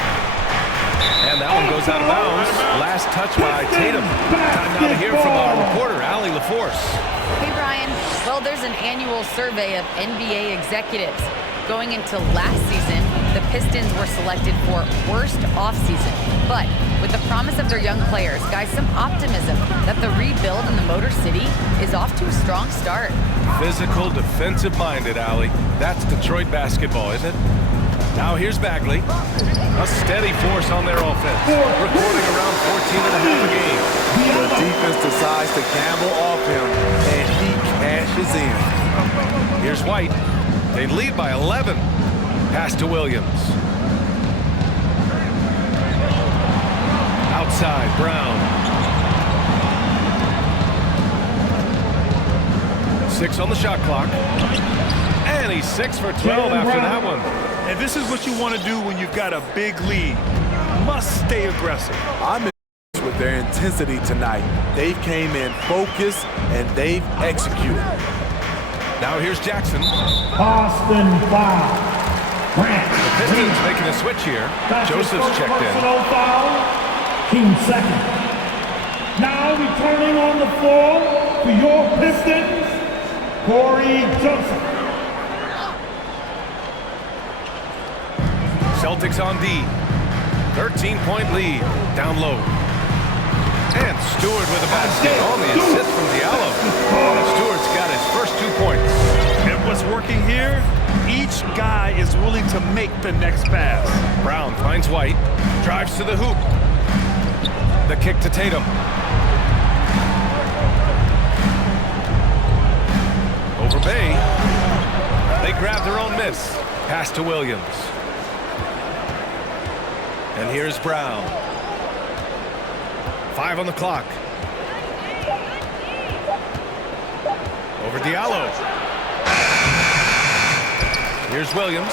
And that one goes out of bounds. Last touch by Tatum. Time now to hear from our reporter, Allie LaForce. Hey, Brian. Well, there's an annual survey of NBA executives. Going into last season, the Pistons were selected for worst offseason. But with the promise of their young players, guys, some optimism that the rebuild in the Motor City is off to a strong start. Physical, defensive-minded, Allie. That's Detroit basketball, isn't it? Now here's Bagley. A steady force on their offense. Recording around 14 and a half a game. The defense decides to gamble off him, and he cashes in. Here's White. They lead by 11. Pass to Williams. Outside, Brown. 6 on the shot clock. And he's 6 for 12 after that one. And this is what you want to do when you've got a big lead. Must stay aggressive. I'm impressed with their intensity tonight. They came in focused, and they've executed. Now here's Jackson. Boston foul. Grant. The Pistons making a switch here. Joseph's checked in. Personal foul. Team second. Now returning on the floor for your Pistons, Corey Joseph. Celtics on D. 13-point lead. Down low. And Stewart with a basket on the assist from Diallo. Stewart's got his first 2 points. And what's working here, each guy is willing to make the next pass. Brown finds White. Drives to the hoop. The kick to Tatum. Over Bay. They grab their own miss. Pass to Williams. And here's Brown. 5 on the clock. Over Diallo. Here's Williams.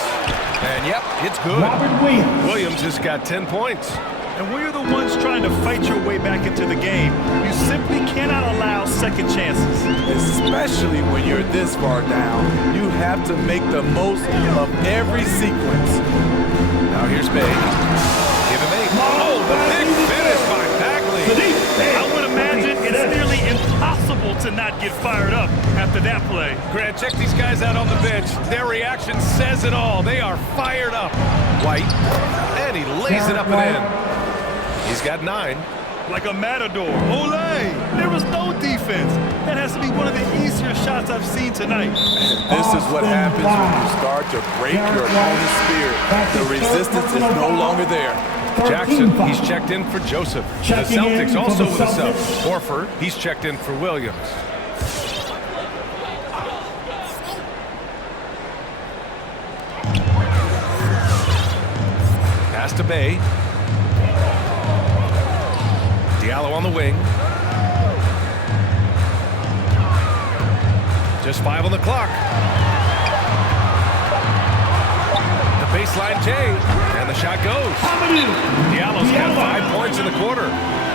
And yep, it's good. Robert Williams. Williams has got 10 points. And when you're the ones trying to fight your way back into the game, you simply cannot allow second chances. Especially when you're this far down, you have to make the most of every sequence. Now here's Bay. Give him 8. Oh, the big finish by Bagley. I would imagine it's nearly impossible to not get fired up after that play. Grant, check these guys out on the bench. Their reaction says it all. They are fired up. White, and he lays it up and in. He's got 9. Like a matador. Olay! There was no defense. That has to be one of the easier shots I've seen tonight. This is what happens when you start to break your opponent's spirit. The resistance is no longer there. Jackson, he's checked in for Joseph. The Celtics also with a sub. Horford, he's checked in for Williams. Pass to Bay. Diallo on the wing. Just 5 on the clock. The baseline J, and the shot goes. Diallo's got 5 points in the quarter.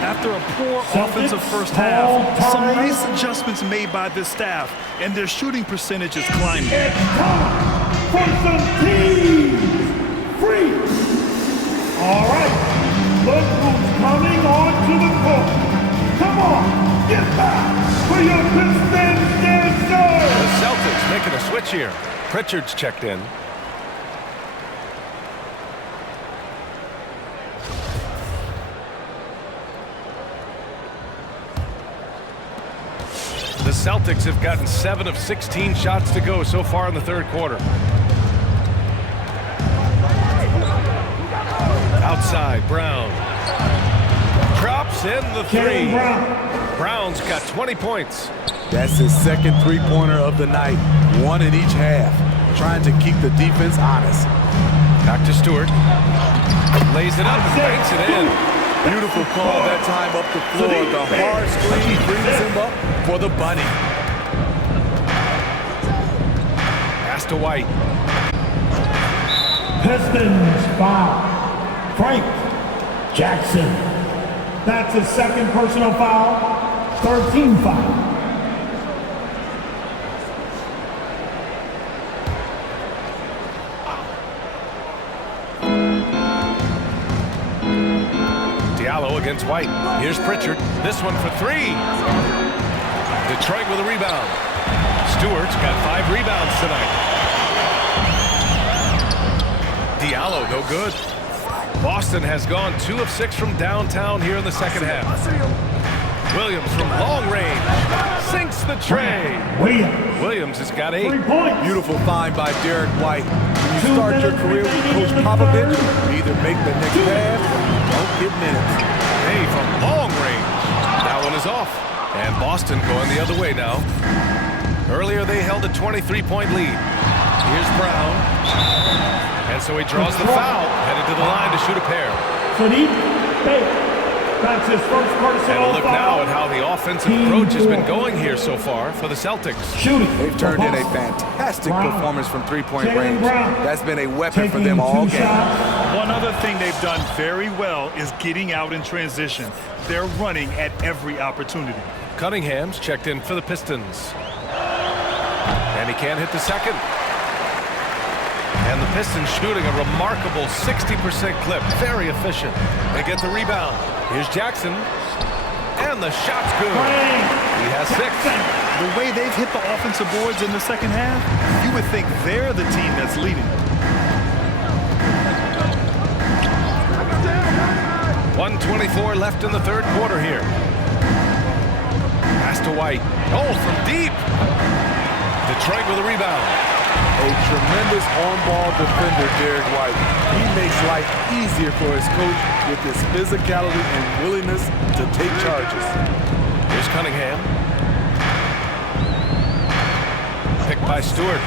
After a poor offensive first half, some nice adjustments made by this staff, and their shooting percentage is climbing. It's time for some team free. All right, look who's coming onto the court. Come on, get back for your Pistons dancers. The Celtics making a switch here. Pritchard's checked in. The Celtics have gotten 7 of 16 shots to go so far in the third quarter. Outside, Brown. Drops in the 3. Brown's got 20 points. That's his second three-pointer of the night. 1 in each half. Trying to keep the defense honest. Back to Stewart. Lays it up and banks it in. Beautiful call that time up the floor. The hard screen brings him up for the bunny. Pass to White. Pistons foul. Frank Jackson. That's his second personal foul. 13 foul. Diallo against White. Here's Pritchard. This one for three. Detroit with a rebound. Stewart's got 5 rebounds tonight. Diallo, no good. Boston has gone 2 of 6 from downtown here in the second half. Williams from long range sinks the tray. Williams has got 8. 3 points. Beautiful find by Derek White. When you start your career with Coach Popovich, you either make the next pass or you don't get minutes. Hey, from long range. That one is off. And Boston going the other way now. Earlier they held a 23-point lead. Here's Brown. And so he draws the foul, headed to the line to shoot a pair. That's his first personal And a look foul. now at how the offensive approach has been going here so far for the Celtics. Shooting. They've turned in a fantastic performance from three-point Jaylen range. Brown. That's been a weapon for Taking them all 2 game. shots. One other thing they've done very well is getting out in transition. They're running at every opportunity. Cunningham's checked in for the Pistons. And he can't hit the second. And the Pistons shooting a remarkable 60% clip. Very efficient. They get the rebound. Here's Jackson. And the shot's good. He has 6. The way they've hit the offensive boards in the second half, you would think they're the team that's leading. 1:24 left in the third quarter here. Pass to White. Oh, from deep. Detroit with a rebound. A tremendous on-ball defender, Derek White. He makes life easier for his coach with his physicality and willingness to take charges. Here's Cunningham. Picked by Stewart.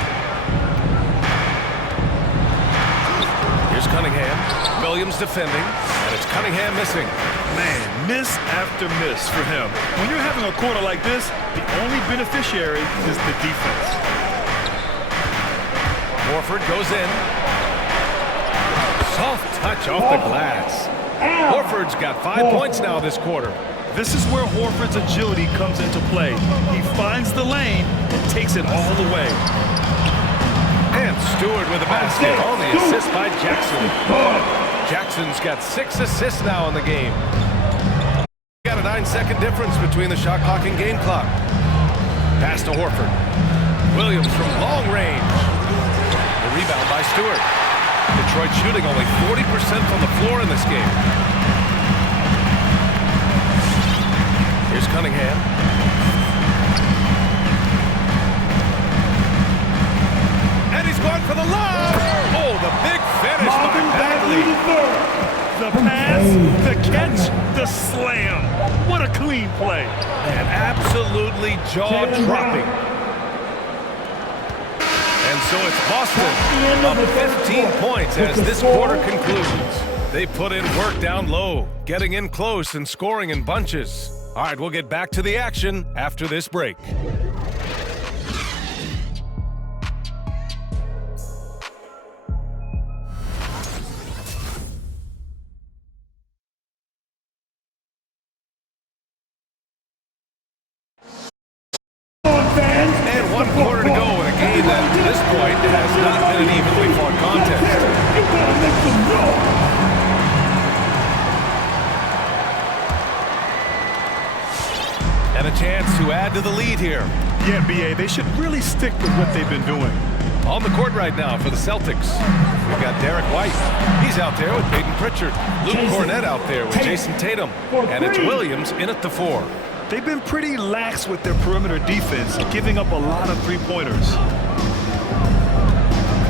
Here's Cunningham. Williams defending, and it's Cunningham missing. Man, miss after miss for him. When you're having a quarter like this, the only beneficiary is the defense. Horford goes in. Soft touch off the glass. Horford's got 5 points now this quarter. This is where Horford's agility comes into play. He finds the lane and takes it all the way. And Stewart with a basket on the assist by Jackson. Jackson's got 6 assists now in the game. Got a 9-second difference between the shot clock and game clock. Pass to Horford. Williams from long range. The rebound by Stewart. Detroit shooting only 40% from the floor in this game. Here's Cunningham. And he's gone for the lob. Oh, the big finish by Bagley. The pass, the catch, the slam. What a clean play. And absolutely jaw-dropping. And so it's Boston up 15 points as this quarter concludes. They put in work down low, getting in close and scoring in bunches. All right, we'll get back to the action after this break. And 1 quarter to go in a game that, to this point, has not been an evenly fought contest. You gotta make some noise. And a chance to add to the lead here. Yeah, B.A., they should really stick with what they've been doing. On the court right now for the Celtics, we've got Derek White. He's out there with Peyton Pritchard. Luke Cornett out there with Jason Tatum. And it's Williams in at the 4. They've been pretty lax with their perimeter defense, giving up a lot of three-pointers.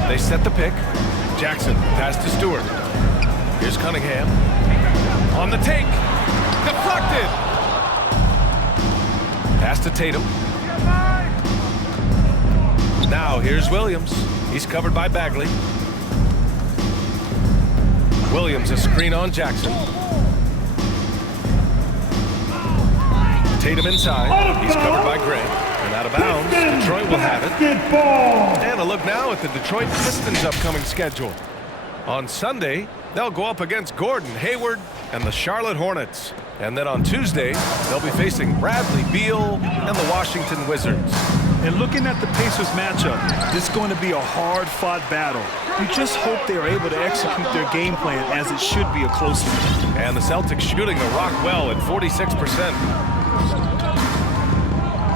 They set the pick. Jackson, pass to Stewart. Here's Cunningham. On the take. Deflected. Pass to Tatum. Now here's Williams. He's covered by Bagley. Williams a screen on Jackson. Tatum inside. He's covered by Gray. And out of bounds. Detroit will have it. And a look now at the Detroit Pistons' upcoming schedule. On Sunday, they'll go up against Gordon Hayward and the Charlotte Hornets. And then on Tuesday, they'll be facing Bradley Beal and the Washington Wizards. And looking at the Pacers matchup, this is going to be a hard-fought battle. You just hope they are able to execute their game plan as it should be a close one. And the Celtics shooting the rock well at 46%.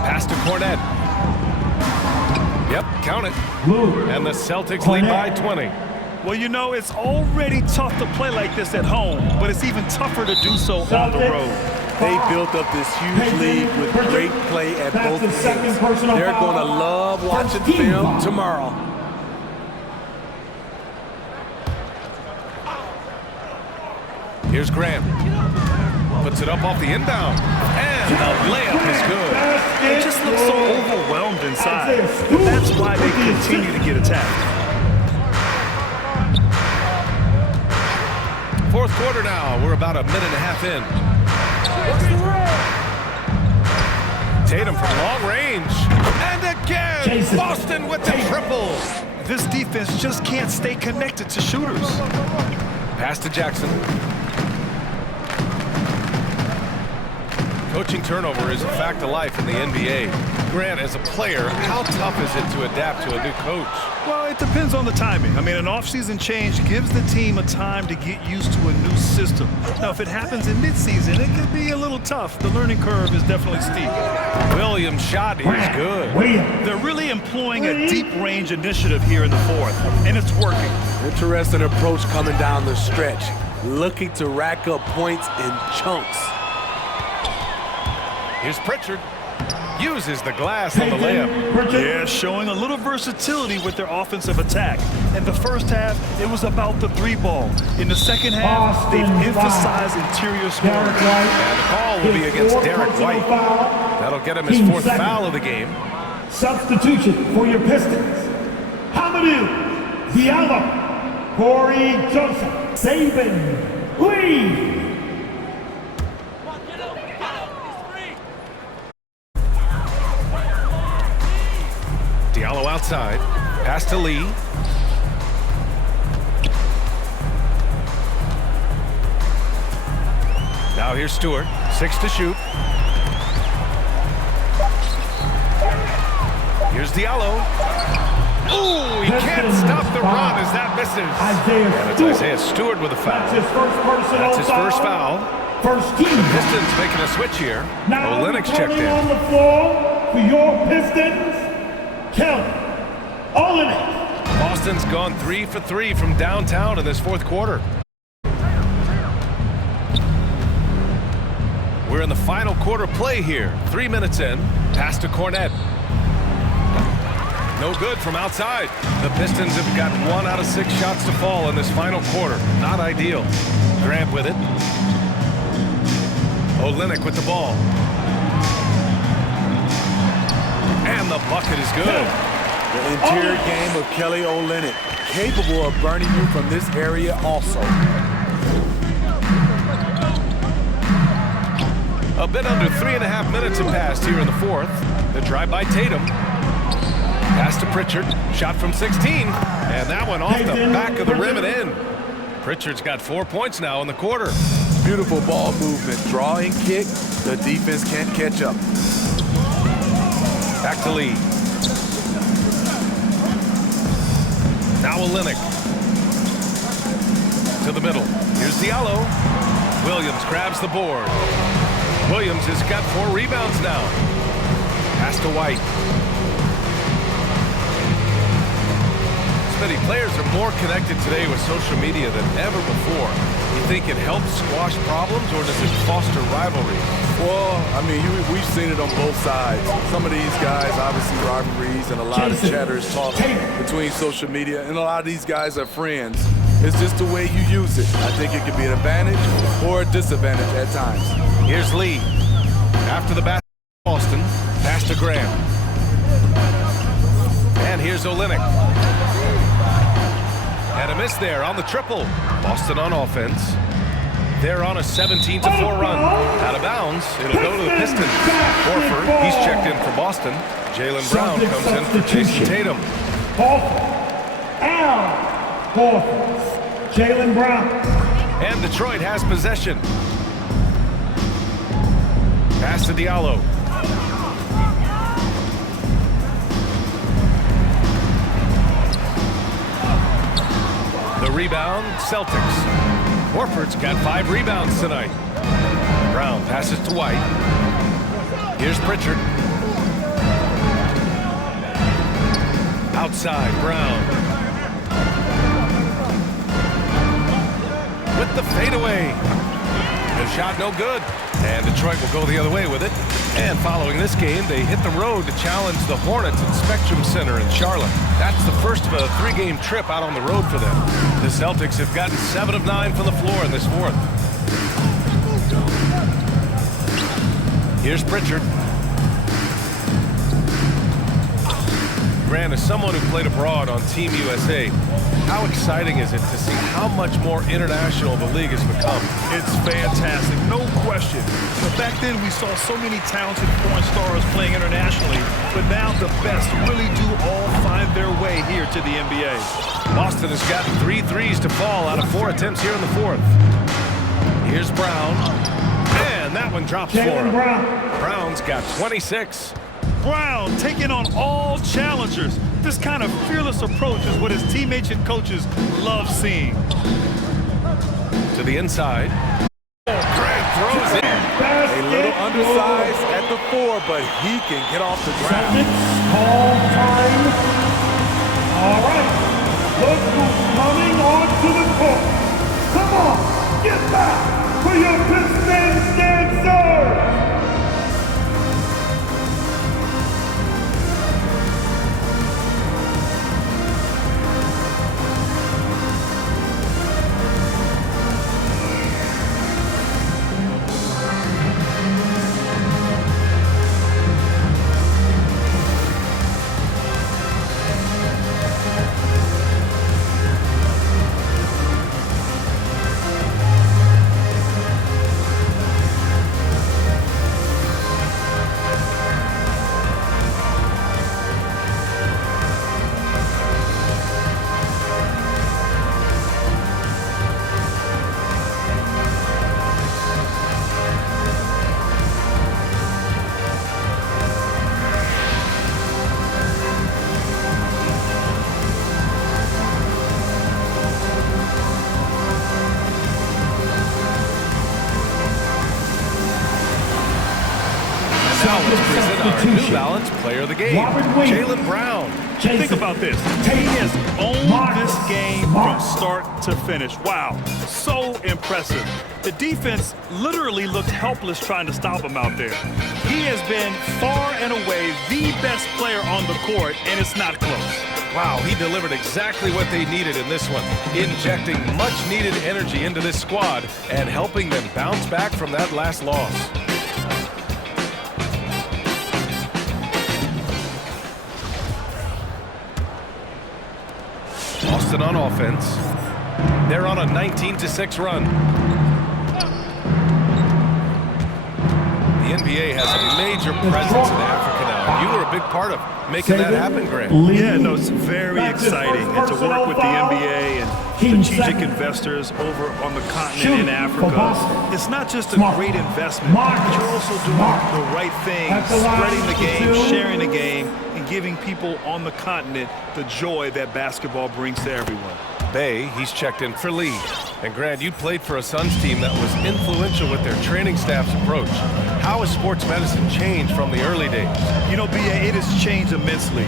Pass to Cornette. Yep, count it. And the Celtics lead by 20. Well, you know, it's already tough to play like this at home, but it's even tougher to do so on the road. They built up this huge lead with great play at both ends. They're going to love watching film tomorrow. Here's Grant. Puts it up off the inbound. And the layup is good. They just look so overwhelmed inside. That's why they continue to get attacked. Fourth quarter now. We're about a minute and a half in. Tatum from long range. And again, Boston with the triple. This defense just can't stay connected to shooters. Pass to Jackson. Coaching turnover is a fact of life in the NBA. Grant, as a player, how tough is it to adapt to a new coach? Well, it depends on the timing. I mean, an offseason change gives the team a time to get used to a new system. Now, if it happens in midseason, it could be a little tough. The learning curve is definitely steep. Williams' shot is good. They're really employing a deep-range initiative here in the fourth, and it's working. Interesting approach coming down the stretch, looking to rack up points in chunks. Here's Pritchard. Uses the glass on the layup. Yeah, showing a little versatility with their offensive attack. In the first half, it was about the three ball. In the second half, they've emphasized interior scoring. And the call will be against Derek White. That'll get him his fourth foul of the game. Substitution for your Pistons. Hamidou Diallo, Corey Joseph, Saban Lee. Diallo outside. Pass to Lee. Now here's Stewart. 6 to shoot. Here's Diallo. Ooh, he can't stop the run as that misses. And it's Isaiah Stewart with a foul. That's his first foul. First team. Pistons making a switch here. Now Olynyk's checked in. on the floor for your Pistons, Kelly Olynyk. Boston's gone 3 for 3 from downtown in this fourth quarter. We're in the final quarter play here. 3 minutes in. Pass to Cornette. No good from outside. The Pistons have got 1 out of 6 shots to fall in this final quarter. Not ideal. Grant with it. Olynyk with the ball. And the bucket is good. The interior game of Kelly Olynyk, capable of burning you from this area also. A bit under 3.5 minutes have passed here in the fourth. The drive by Tatum. Pass to Pritchard. Shot from 16. And that one off the back of the rim and in. Pritchard's got 4 points now in the quarter. Beautiful ball movement. Draw and kick. The defense can't catch up. Back to Lee. Now Olynyk. To the middle. Here's Diallo. Williams grabs the board. Williams has got 4 rebounds now. Pass to White. Smitty, players are more connected today with social media than ever before. You think it helps squash problems, or does it foster rivalry? Well, I mean, we've seen it on both sides. Some of these guys, obviously rivalries, and a lot of chatters talk between social media, and a lot of these guys are friends. It's just the way you use it. I think it could be an advantage or a disadvantage at times. Here's Lee. After the basket, Boston. Pass to Graham. And here's Olynyk. And a miss there on the triple. Boston on offense. They're on a 17-4 run. Out of bounds. It'll go to the Pistons. Horford, he's checked in for Boston. Jaylen Brown comes in for Jason Tatum. Horford. Jaylen Brown. And Detroit has possession. Pass to Diallo. The rebound, Celtics. Horford's got 5 rebounds tonight. Brown passes to White. Here's Pritchard. Outside, Brown. With the fadeaway. The shot no good. And Detroit will go the other way with it. And following this game, they hit the road to challenge the Hornets at Spectrum Center in Charlotte. That's the first of a 3-game trip out on the road for them. The Celtics have gotten 7 of 9 from the floor in this fourth. Here's Pritchard. Grant, as someone who played abroad on Team USA, how exciting is it to see how much more international the league has become? It's fantastic, no question. But back then, we saw so many talented foreign stars playing internationally, but now the best really do all find their way here to the NBA. Boston has gotten 3 threes to fall out of 4 attempts here in the fourth. Here's Brown. And that one drops for him. Brown's got 26. Brown taking on all challengers. This kind of fearless approach is what his teammates and coaches love seeing. To the inside. Grant throws it. A little undersized at the 4, but he can get off the ground. Call time. All right. Look who's coming onto the court. Come on, get back for your Pistons dancer. Now let's present our New Balance Player of the Game, Jaylen Brown. Think about this. He has owned this game from start to finish. Wow, so impressive. The defense literally looked helpless trying to stop him out there. He has been far and away the best player on the court, and it's not close. Wow, he delivered exactly what they needed in this one, injecting much-needed energy into this squad and helping them bounce back from that last loss. Boston on offense. They're on a 19-6 run. The NBA has a major presence in Africa now. You were a big part of making that happen, Grant. Yeah, no, it's very exciting. And to work with the NBA and strategic investors over on the continent in Africa, it's not just a great investment, but you're also doing the right things, spreading the game, sharing the game, and giving people on the continent the joy that basketball brings to everyone. Bay, he's checked in for Lee. And Grant, you played for a Suns team that was influential with their training staff's approach. How has sports medicine changed from the early days? You know, B.A., it has changed immensely.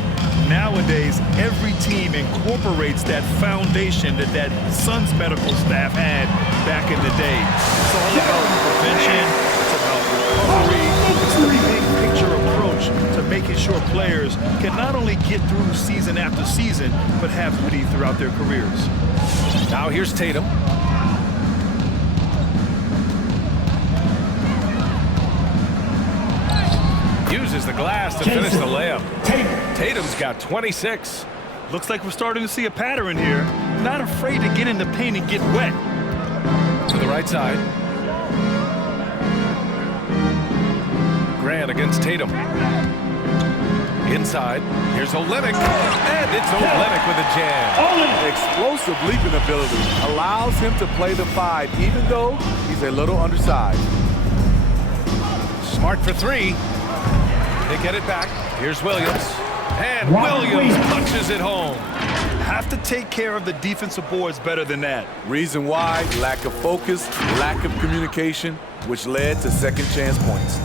Nowadays, every team incorporates that foundation that Suns medical staff had back in the day. It's all about prevention, it's about recovery, it's the big picture approach to making sure players can not only get through season after season, but have beauty throughout their careers. Now here's Tatum. Uses the glass to finish the layup. Tatum's got 26. Looks like we're starting to see a pattern here. Not afraid to get in the paint and get wet. To the right side. Grant against Tatum. Inside, here's Olenek, and it's Olenek with a jam. Explosive leaping ability allows him to play the 5, even though he's a little undersized. Smart for 3. They get it back. Here's Williams. And Williams punches it home. Have to take care of the defensive boards better than that. Reason why? Lack of focus, lack of communication, which led to second chance points.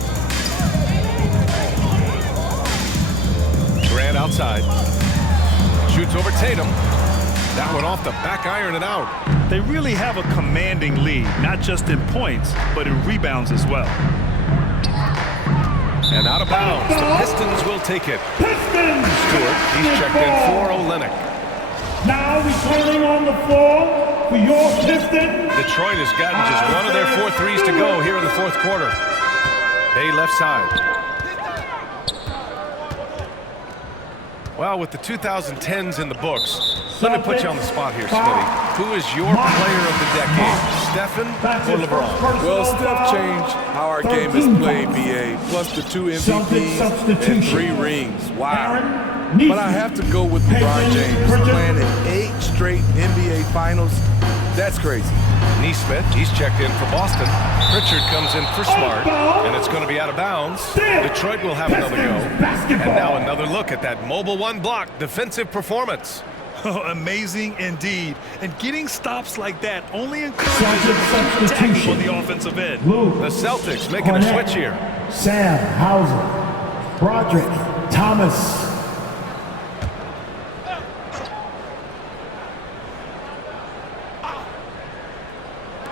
Grant outside. Shoots over Tatum. That one off the back iron and out. They really have a commanding lead, not just in points, but in rebounds as well. And out of bounds. The Pistons will take it. Stewart, he's checked in for Olenek. Now returning on the floor for your Pistons. Detroit has gotten just one of their 4 threes to go here in the fourth quarter. Bay left side. Well, with the 2010s in the books, let me put you on the spot here, Smitty. Who is your player of the decade, Stephen or LeBron? Well, Steph changed how our game is played, BA, plus the 2 MVPs and 3 rings. Wow. But I have to go with LeBron James, playing in 8 straight NBA Finals. That's crazy. Neesmith, he's checked in for Boston. Pritchard comes in for Smart, and it's going to be out of bounds. Detroit will have another go. And now another look at that mobile 1 block defensive performance. Oh, amazing indeed. And getting stops like that only encourages them to attack on the offensive end. The Celtics making a switch here. Sam Hauser, Broderick, Thomas.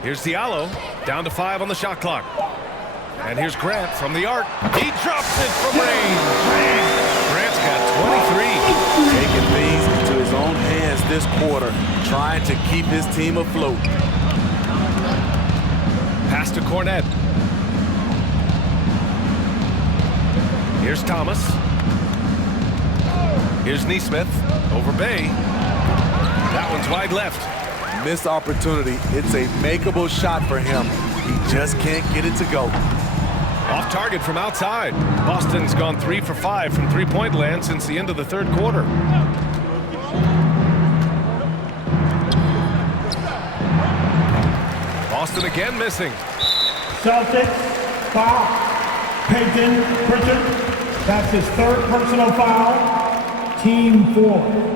Here's Diallo, down to 5 on the shot clock. And here's Grant from the arc. He drops it from range. Grant's got 23. Taking things into his own hands this quarter, trying to keep his team afloat. Pass to Cornette. Here's Thomas. Here's Neesmith over Bay. That one's wide left. Missed opportunity. It's a makeable shot for him. He just can't get it to go. Off target from outside. Boston's gone 3 for 5 from three-point land since the end of the third quarter. Boston again missing. Celtics, foul. Peyton Pritchard. That's his 3rd personal foul. Team 4.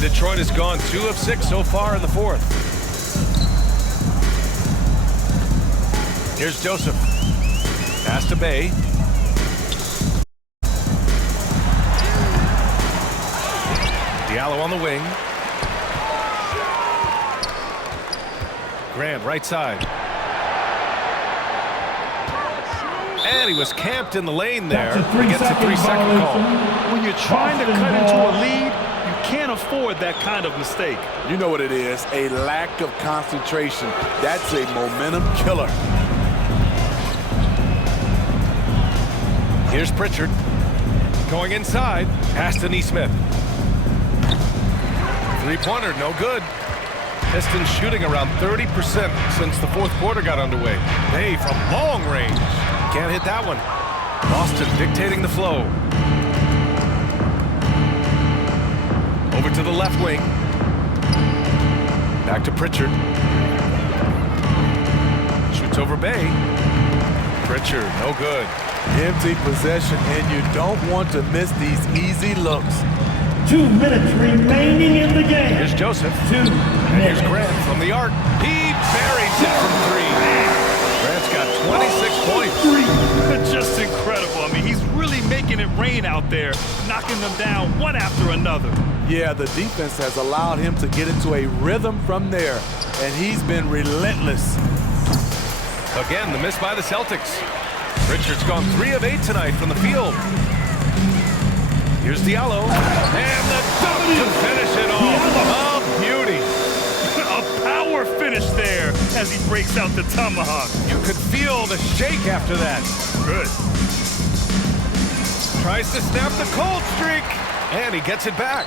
Detroit has gone 2 of 6 so far in the fourth. Here's Joseph. Pass to Bay. Diallo on the wing. Grant right side. And he was camped in the lane there. He gets a 3-second call. When you're trying to cut into a lead, can't afford that kind of mistake. You know what it is, a lack of concentration. That's a momentum killer. Here's Pritchard. Going inside. Pass to Neesmith. 3-pointer, no good. Pistons shooting around 30% since the fourth quarter got underway. Bay from long range. Can't hit that one. Boston dictating the flow. Over to the left wing. Back to Pritchard. Shoots over Bay. Pritchard, no good. Empty possession, and you don't want to miss these easy looks. 2 minutes remaining in the game. Here's Joseph. 2 minutes. And here's Grant from the arc. He buries it from 3. Grant's got 26 points. Just incredible. I mean, he's really making it rain out there, knocking them down one after another. Yeah, the defense has allowed him to get into a rhythm from there, and he's been relentless. Again, the miss by the Celtics. Richard's gone 3 of 8 tonight from the field. Here's Diallo. And the dunk to finish it off. A beauty. A power finish there as he breaks out the tomahawk. You could feel the shake after that. Good. Tries to snap the cold streak. And he gets it back.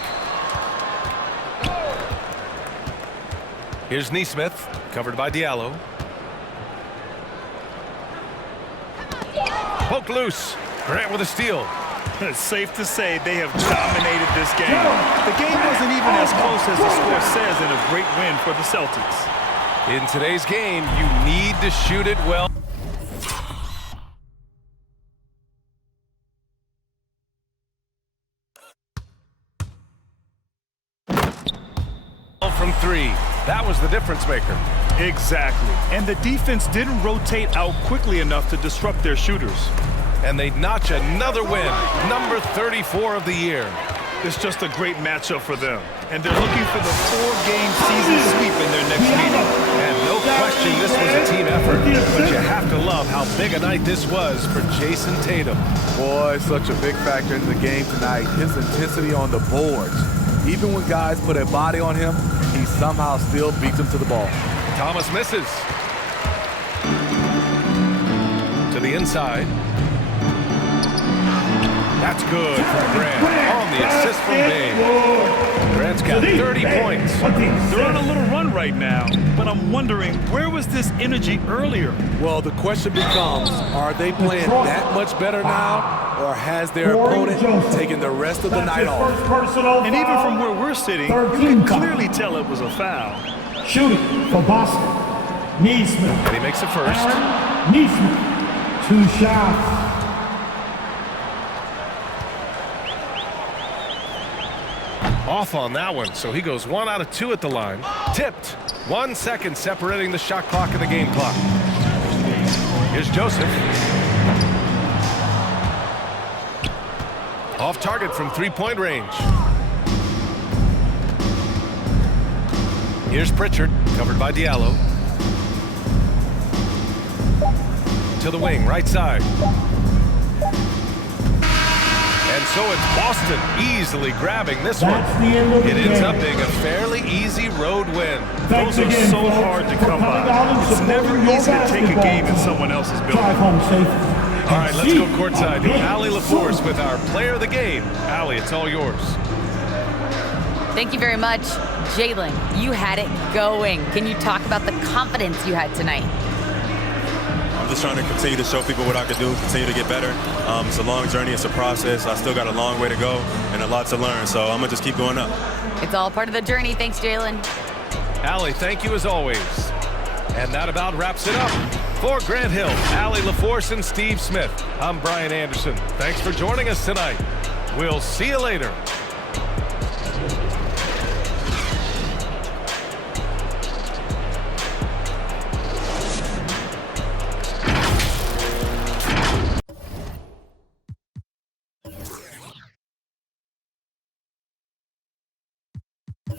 Here's Neesmith, covered by Diallo. Poked loose. Grant with a steal. It's safe to say they have dominated this game. The game wasn't even as close as the score says in a great win for the Celtics. In today's game, you need to shoot it well. From three. That was the difference maker. Exactly. And the defense didn't rotate out quickly enough to disrupt their shooters. And they notch another win, number 34 of the year. It's just a great matchup for them. And they're looking for the 4-game season sweep in their next meeting. And no question this was a team effort, but you have to love how big a night this was for Jason Tatum. Boy, such a big factor in the game tonight. His intensity on the boards. Even when guys put a body on him, he somehow still beats them to the ball. Thomas misses. To the inside. That's good from Grant on the assist from Babe. Grant's got 30 points. They're on a little run right now, but I'm wondering, where was this energy earlier? Well, the question becomes, are they playing that much better now, or has their opponent taken the rest of the night off? And even from where we're sitting, you can clearly tell it was a foul. Shooting for Boston, Neesmith. And he makes it first. Neesmith, 2 shots. Off on that one, so he goes 1 out of 2 at the line. Tipped. 1 second separating the shot clock and the game clock. Here's Joseph. Off target from 3-point range. Here's Pritchard, covered by Diallo. To the wing, right side. And so it's Boston easily grabbing this one. It ends up being a fairly easy road win. Those are so hard to come by. It's never easy to take a game in someone else's building. All right, let's go courtside to Allie LaForce with our player of the game. Allie, it's all yours. Thank you very much. Jalen, you had it going. Can you talk about the confidence you had tonight? I'm just trying to continue to show people what I can do, continue to get better. It's a long journey, it's a process. I still got a long way to go and a lot to learn, so I'm gonna just keep going up. It's all part of the journey. Thanks, Jalen. Allie, thank you as always. And that about wraps it up. For Grant Hill, Allie LaForce, and Steve Smith, I'm Brian Anderson. Thanks for joining us tonight. We'll see you later. You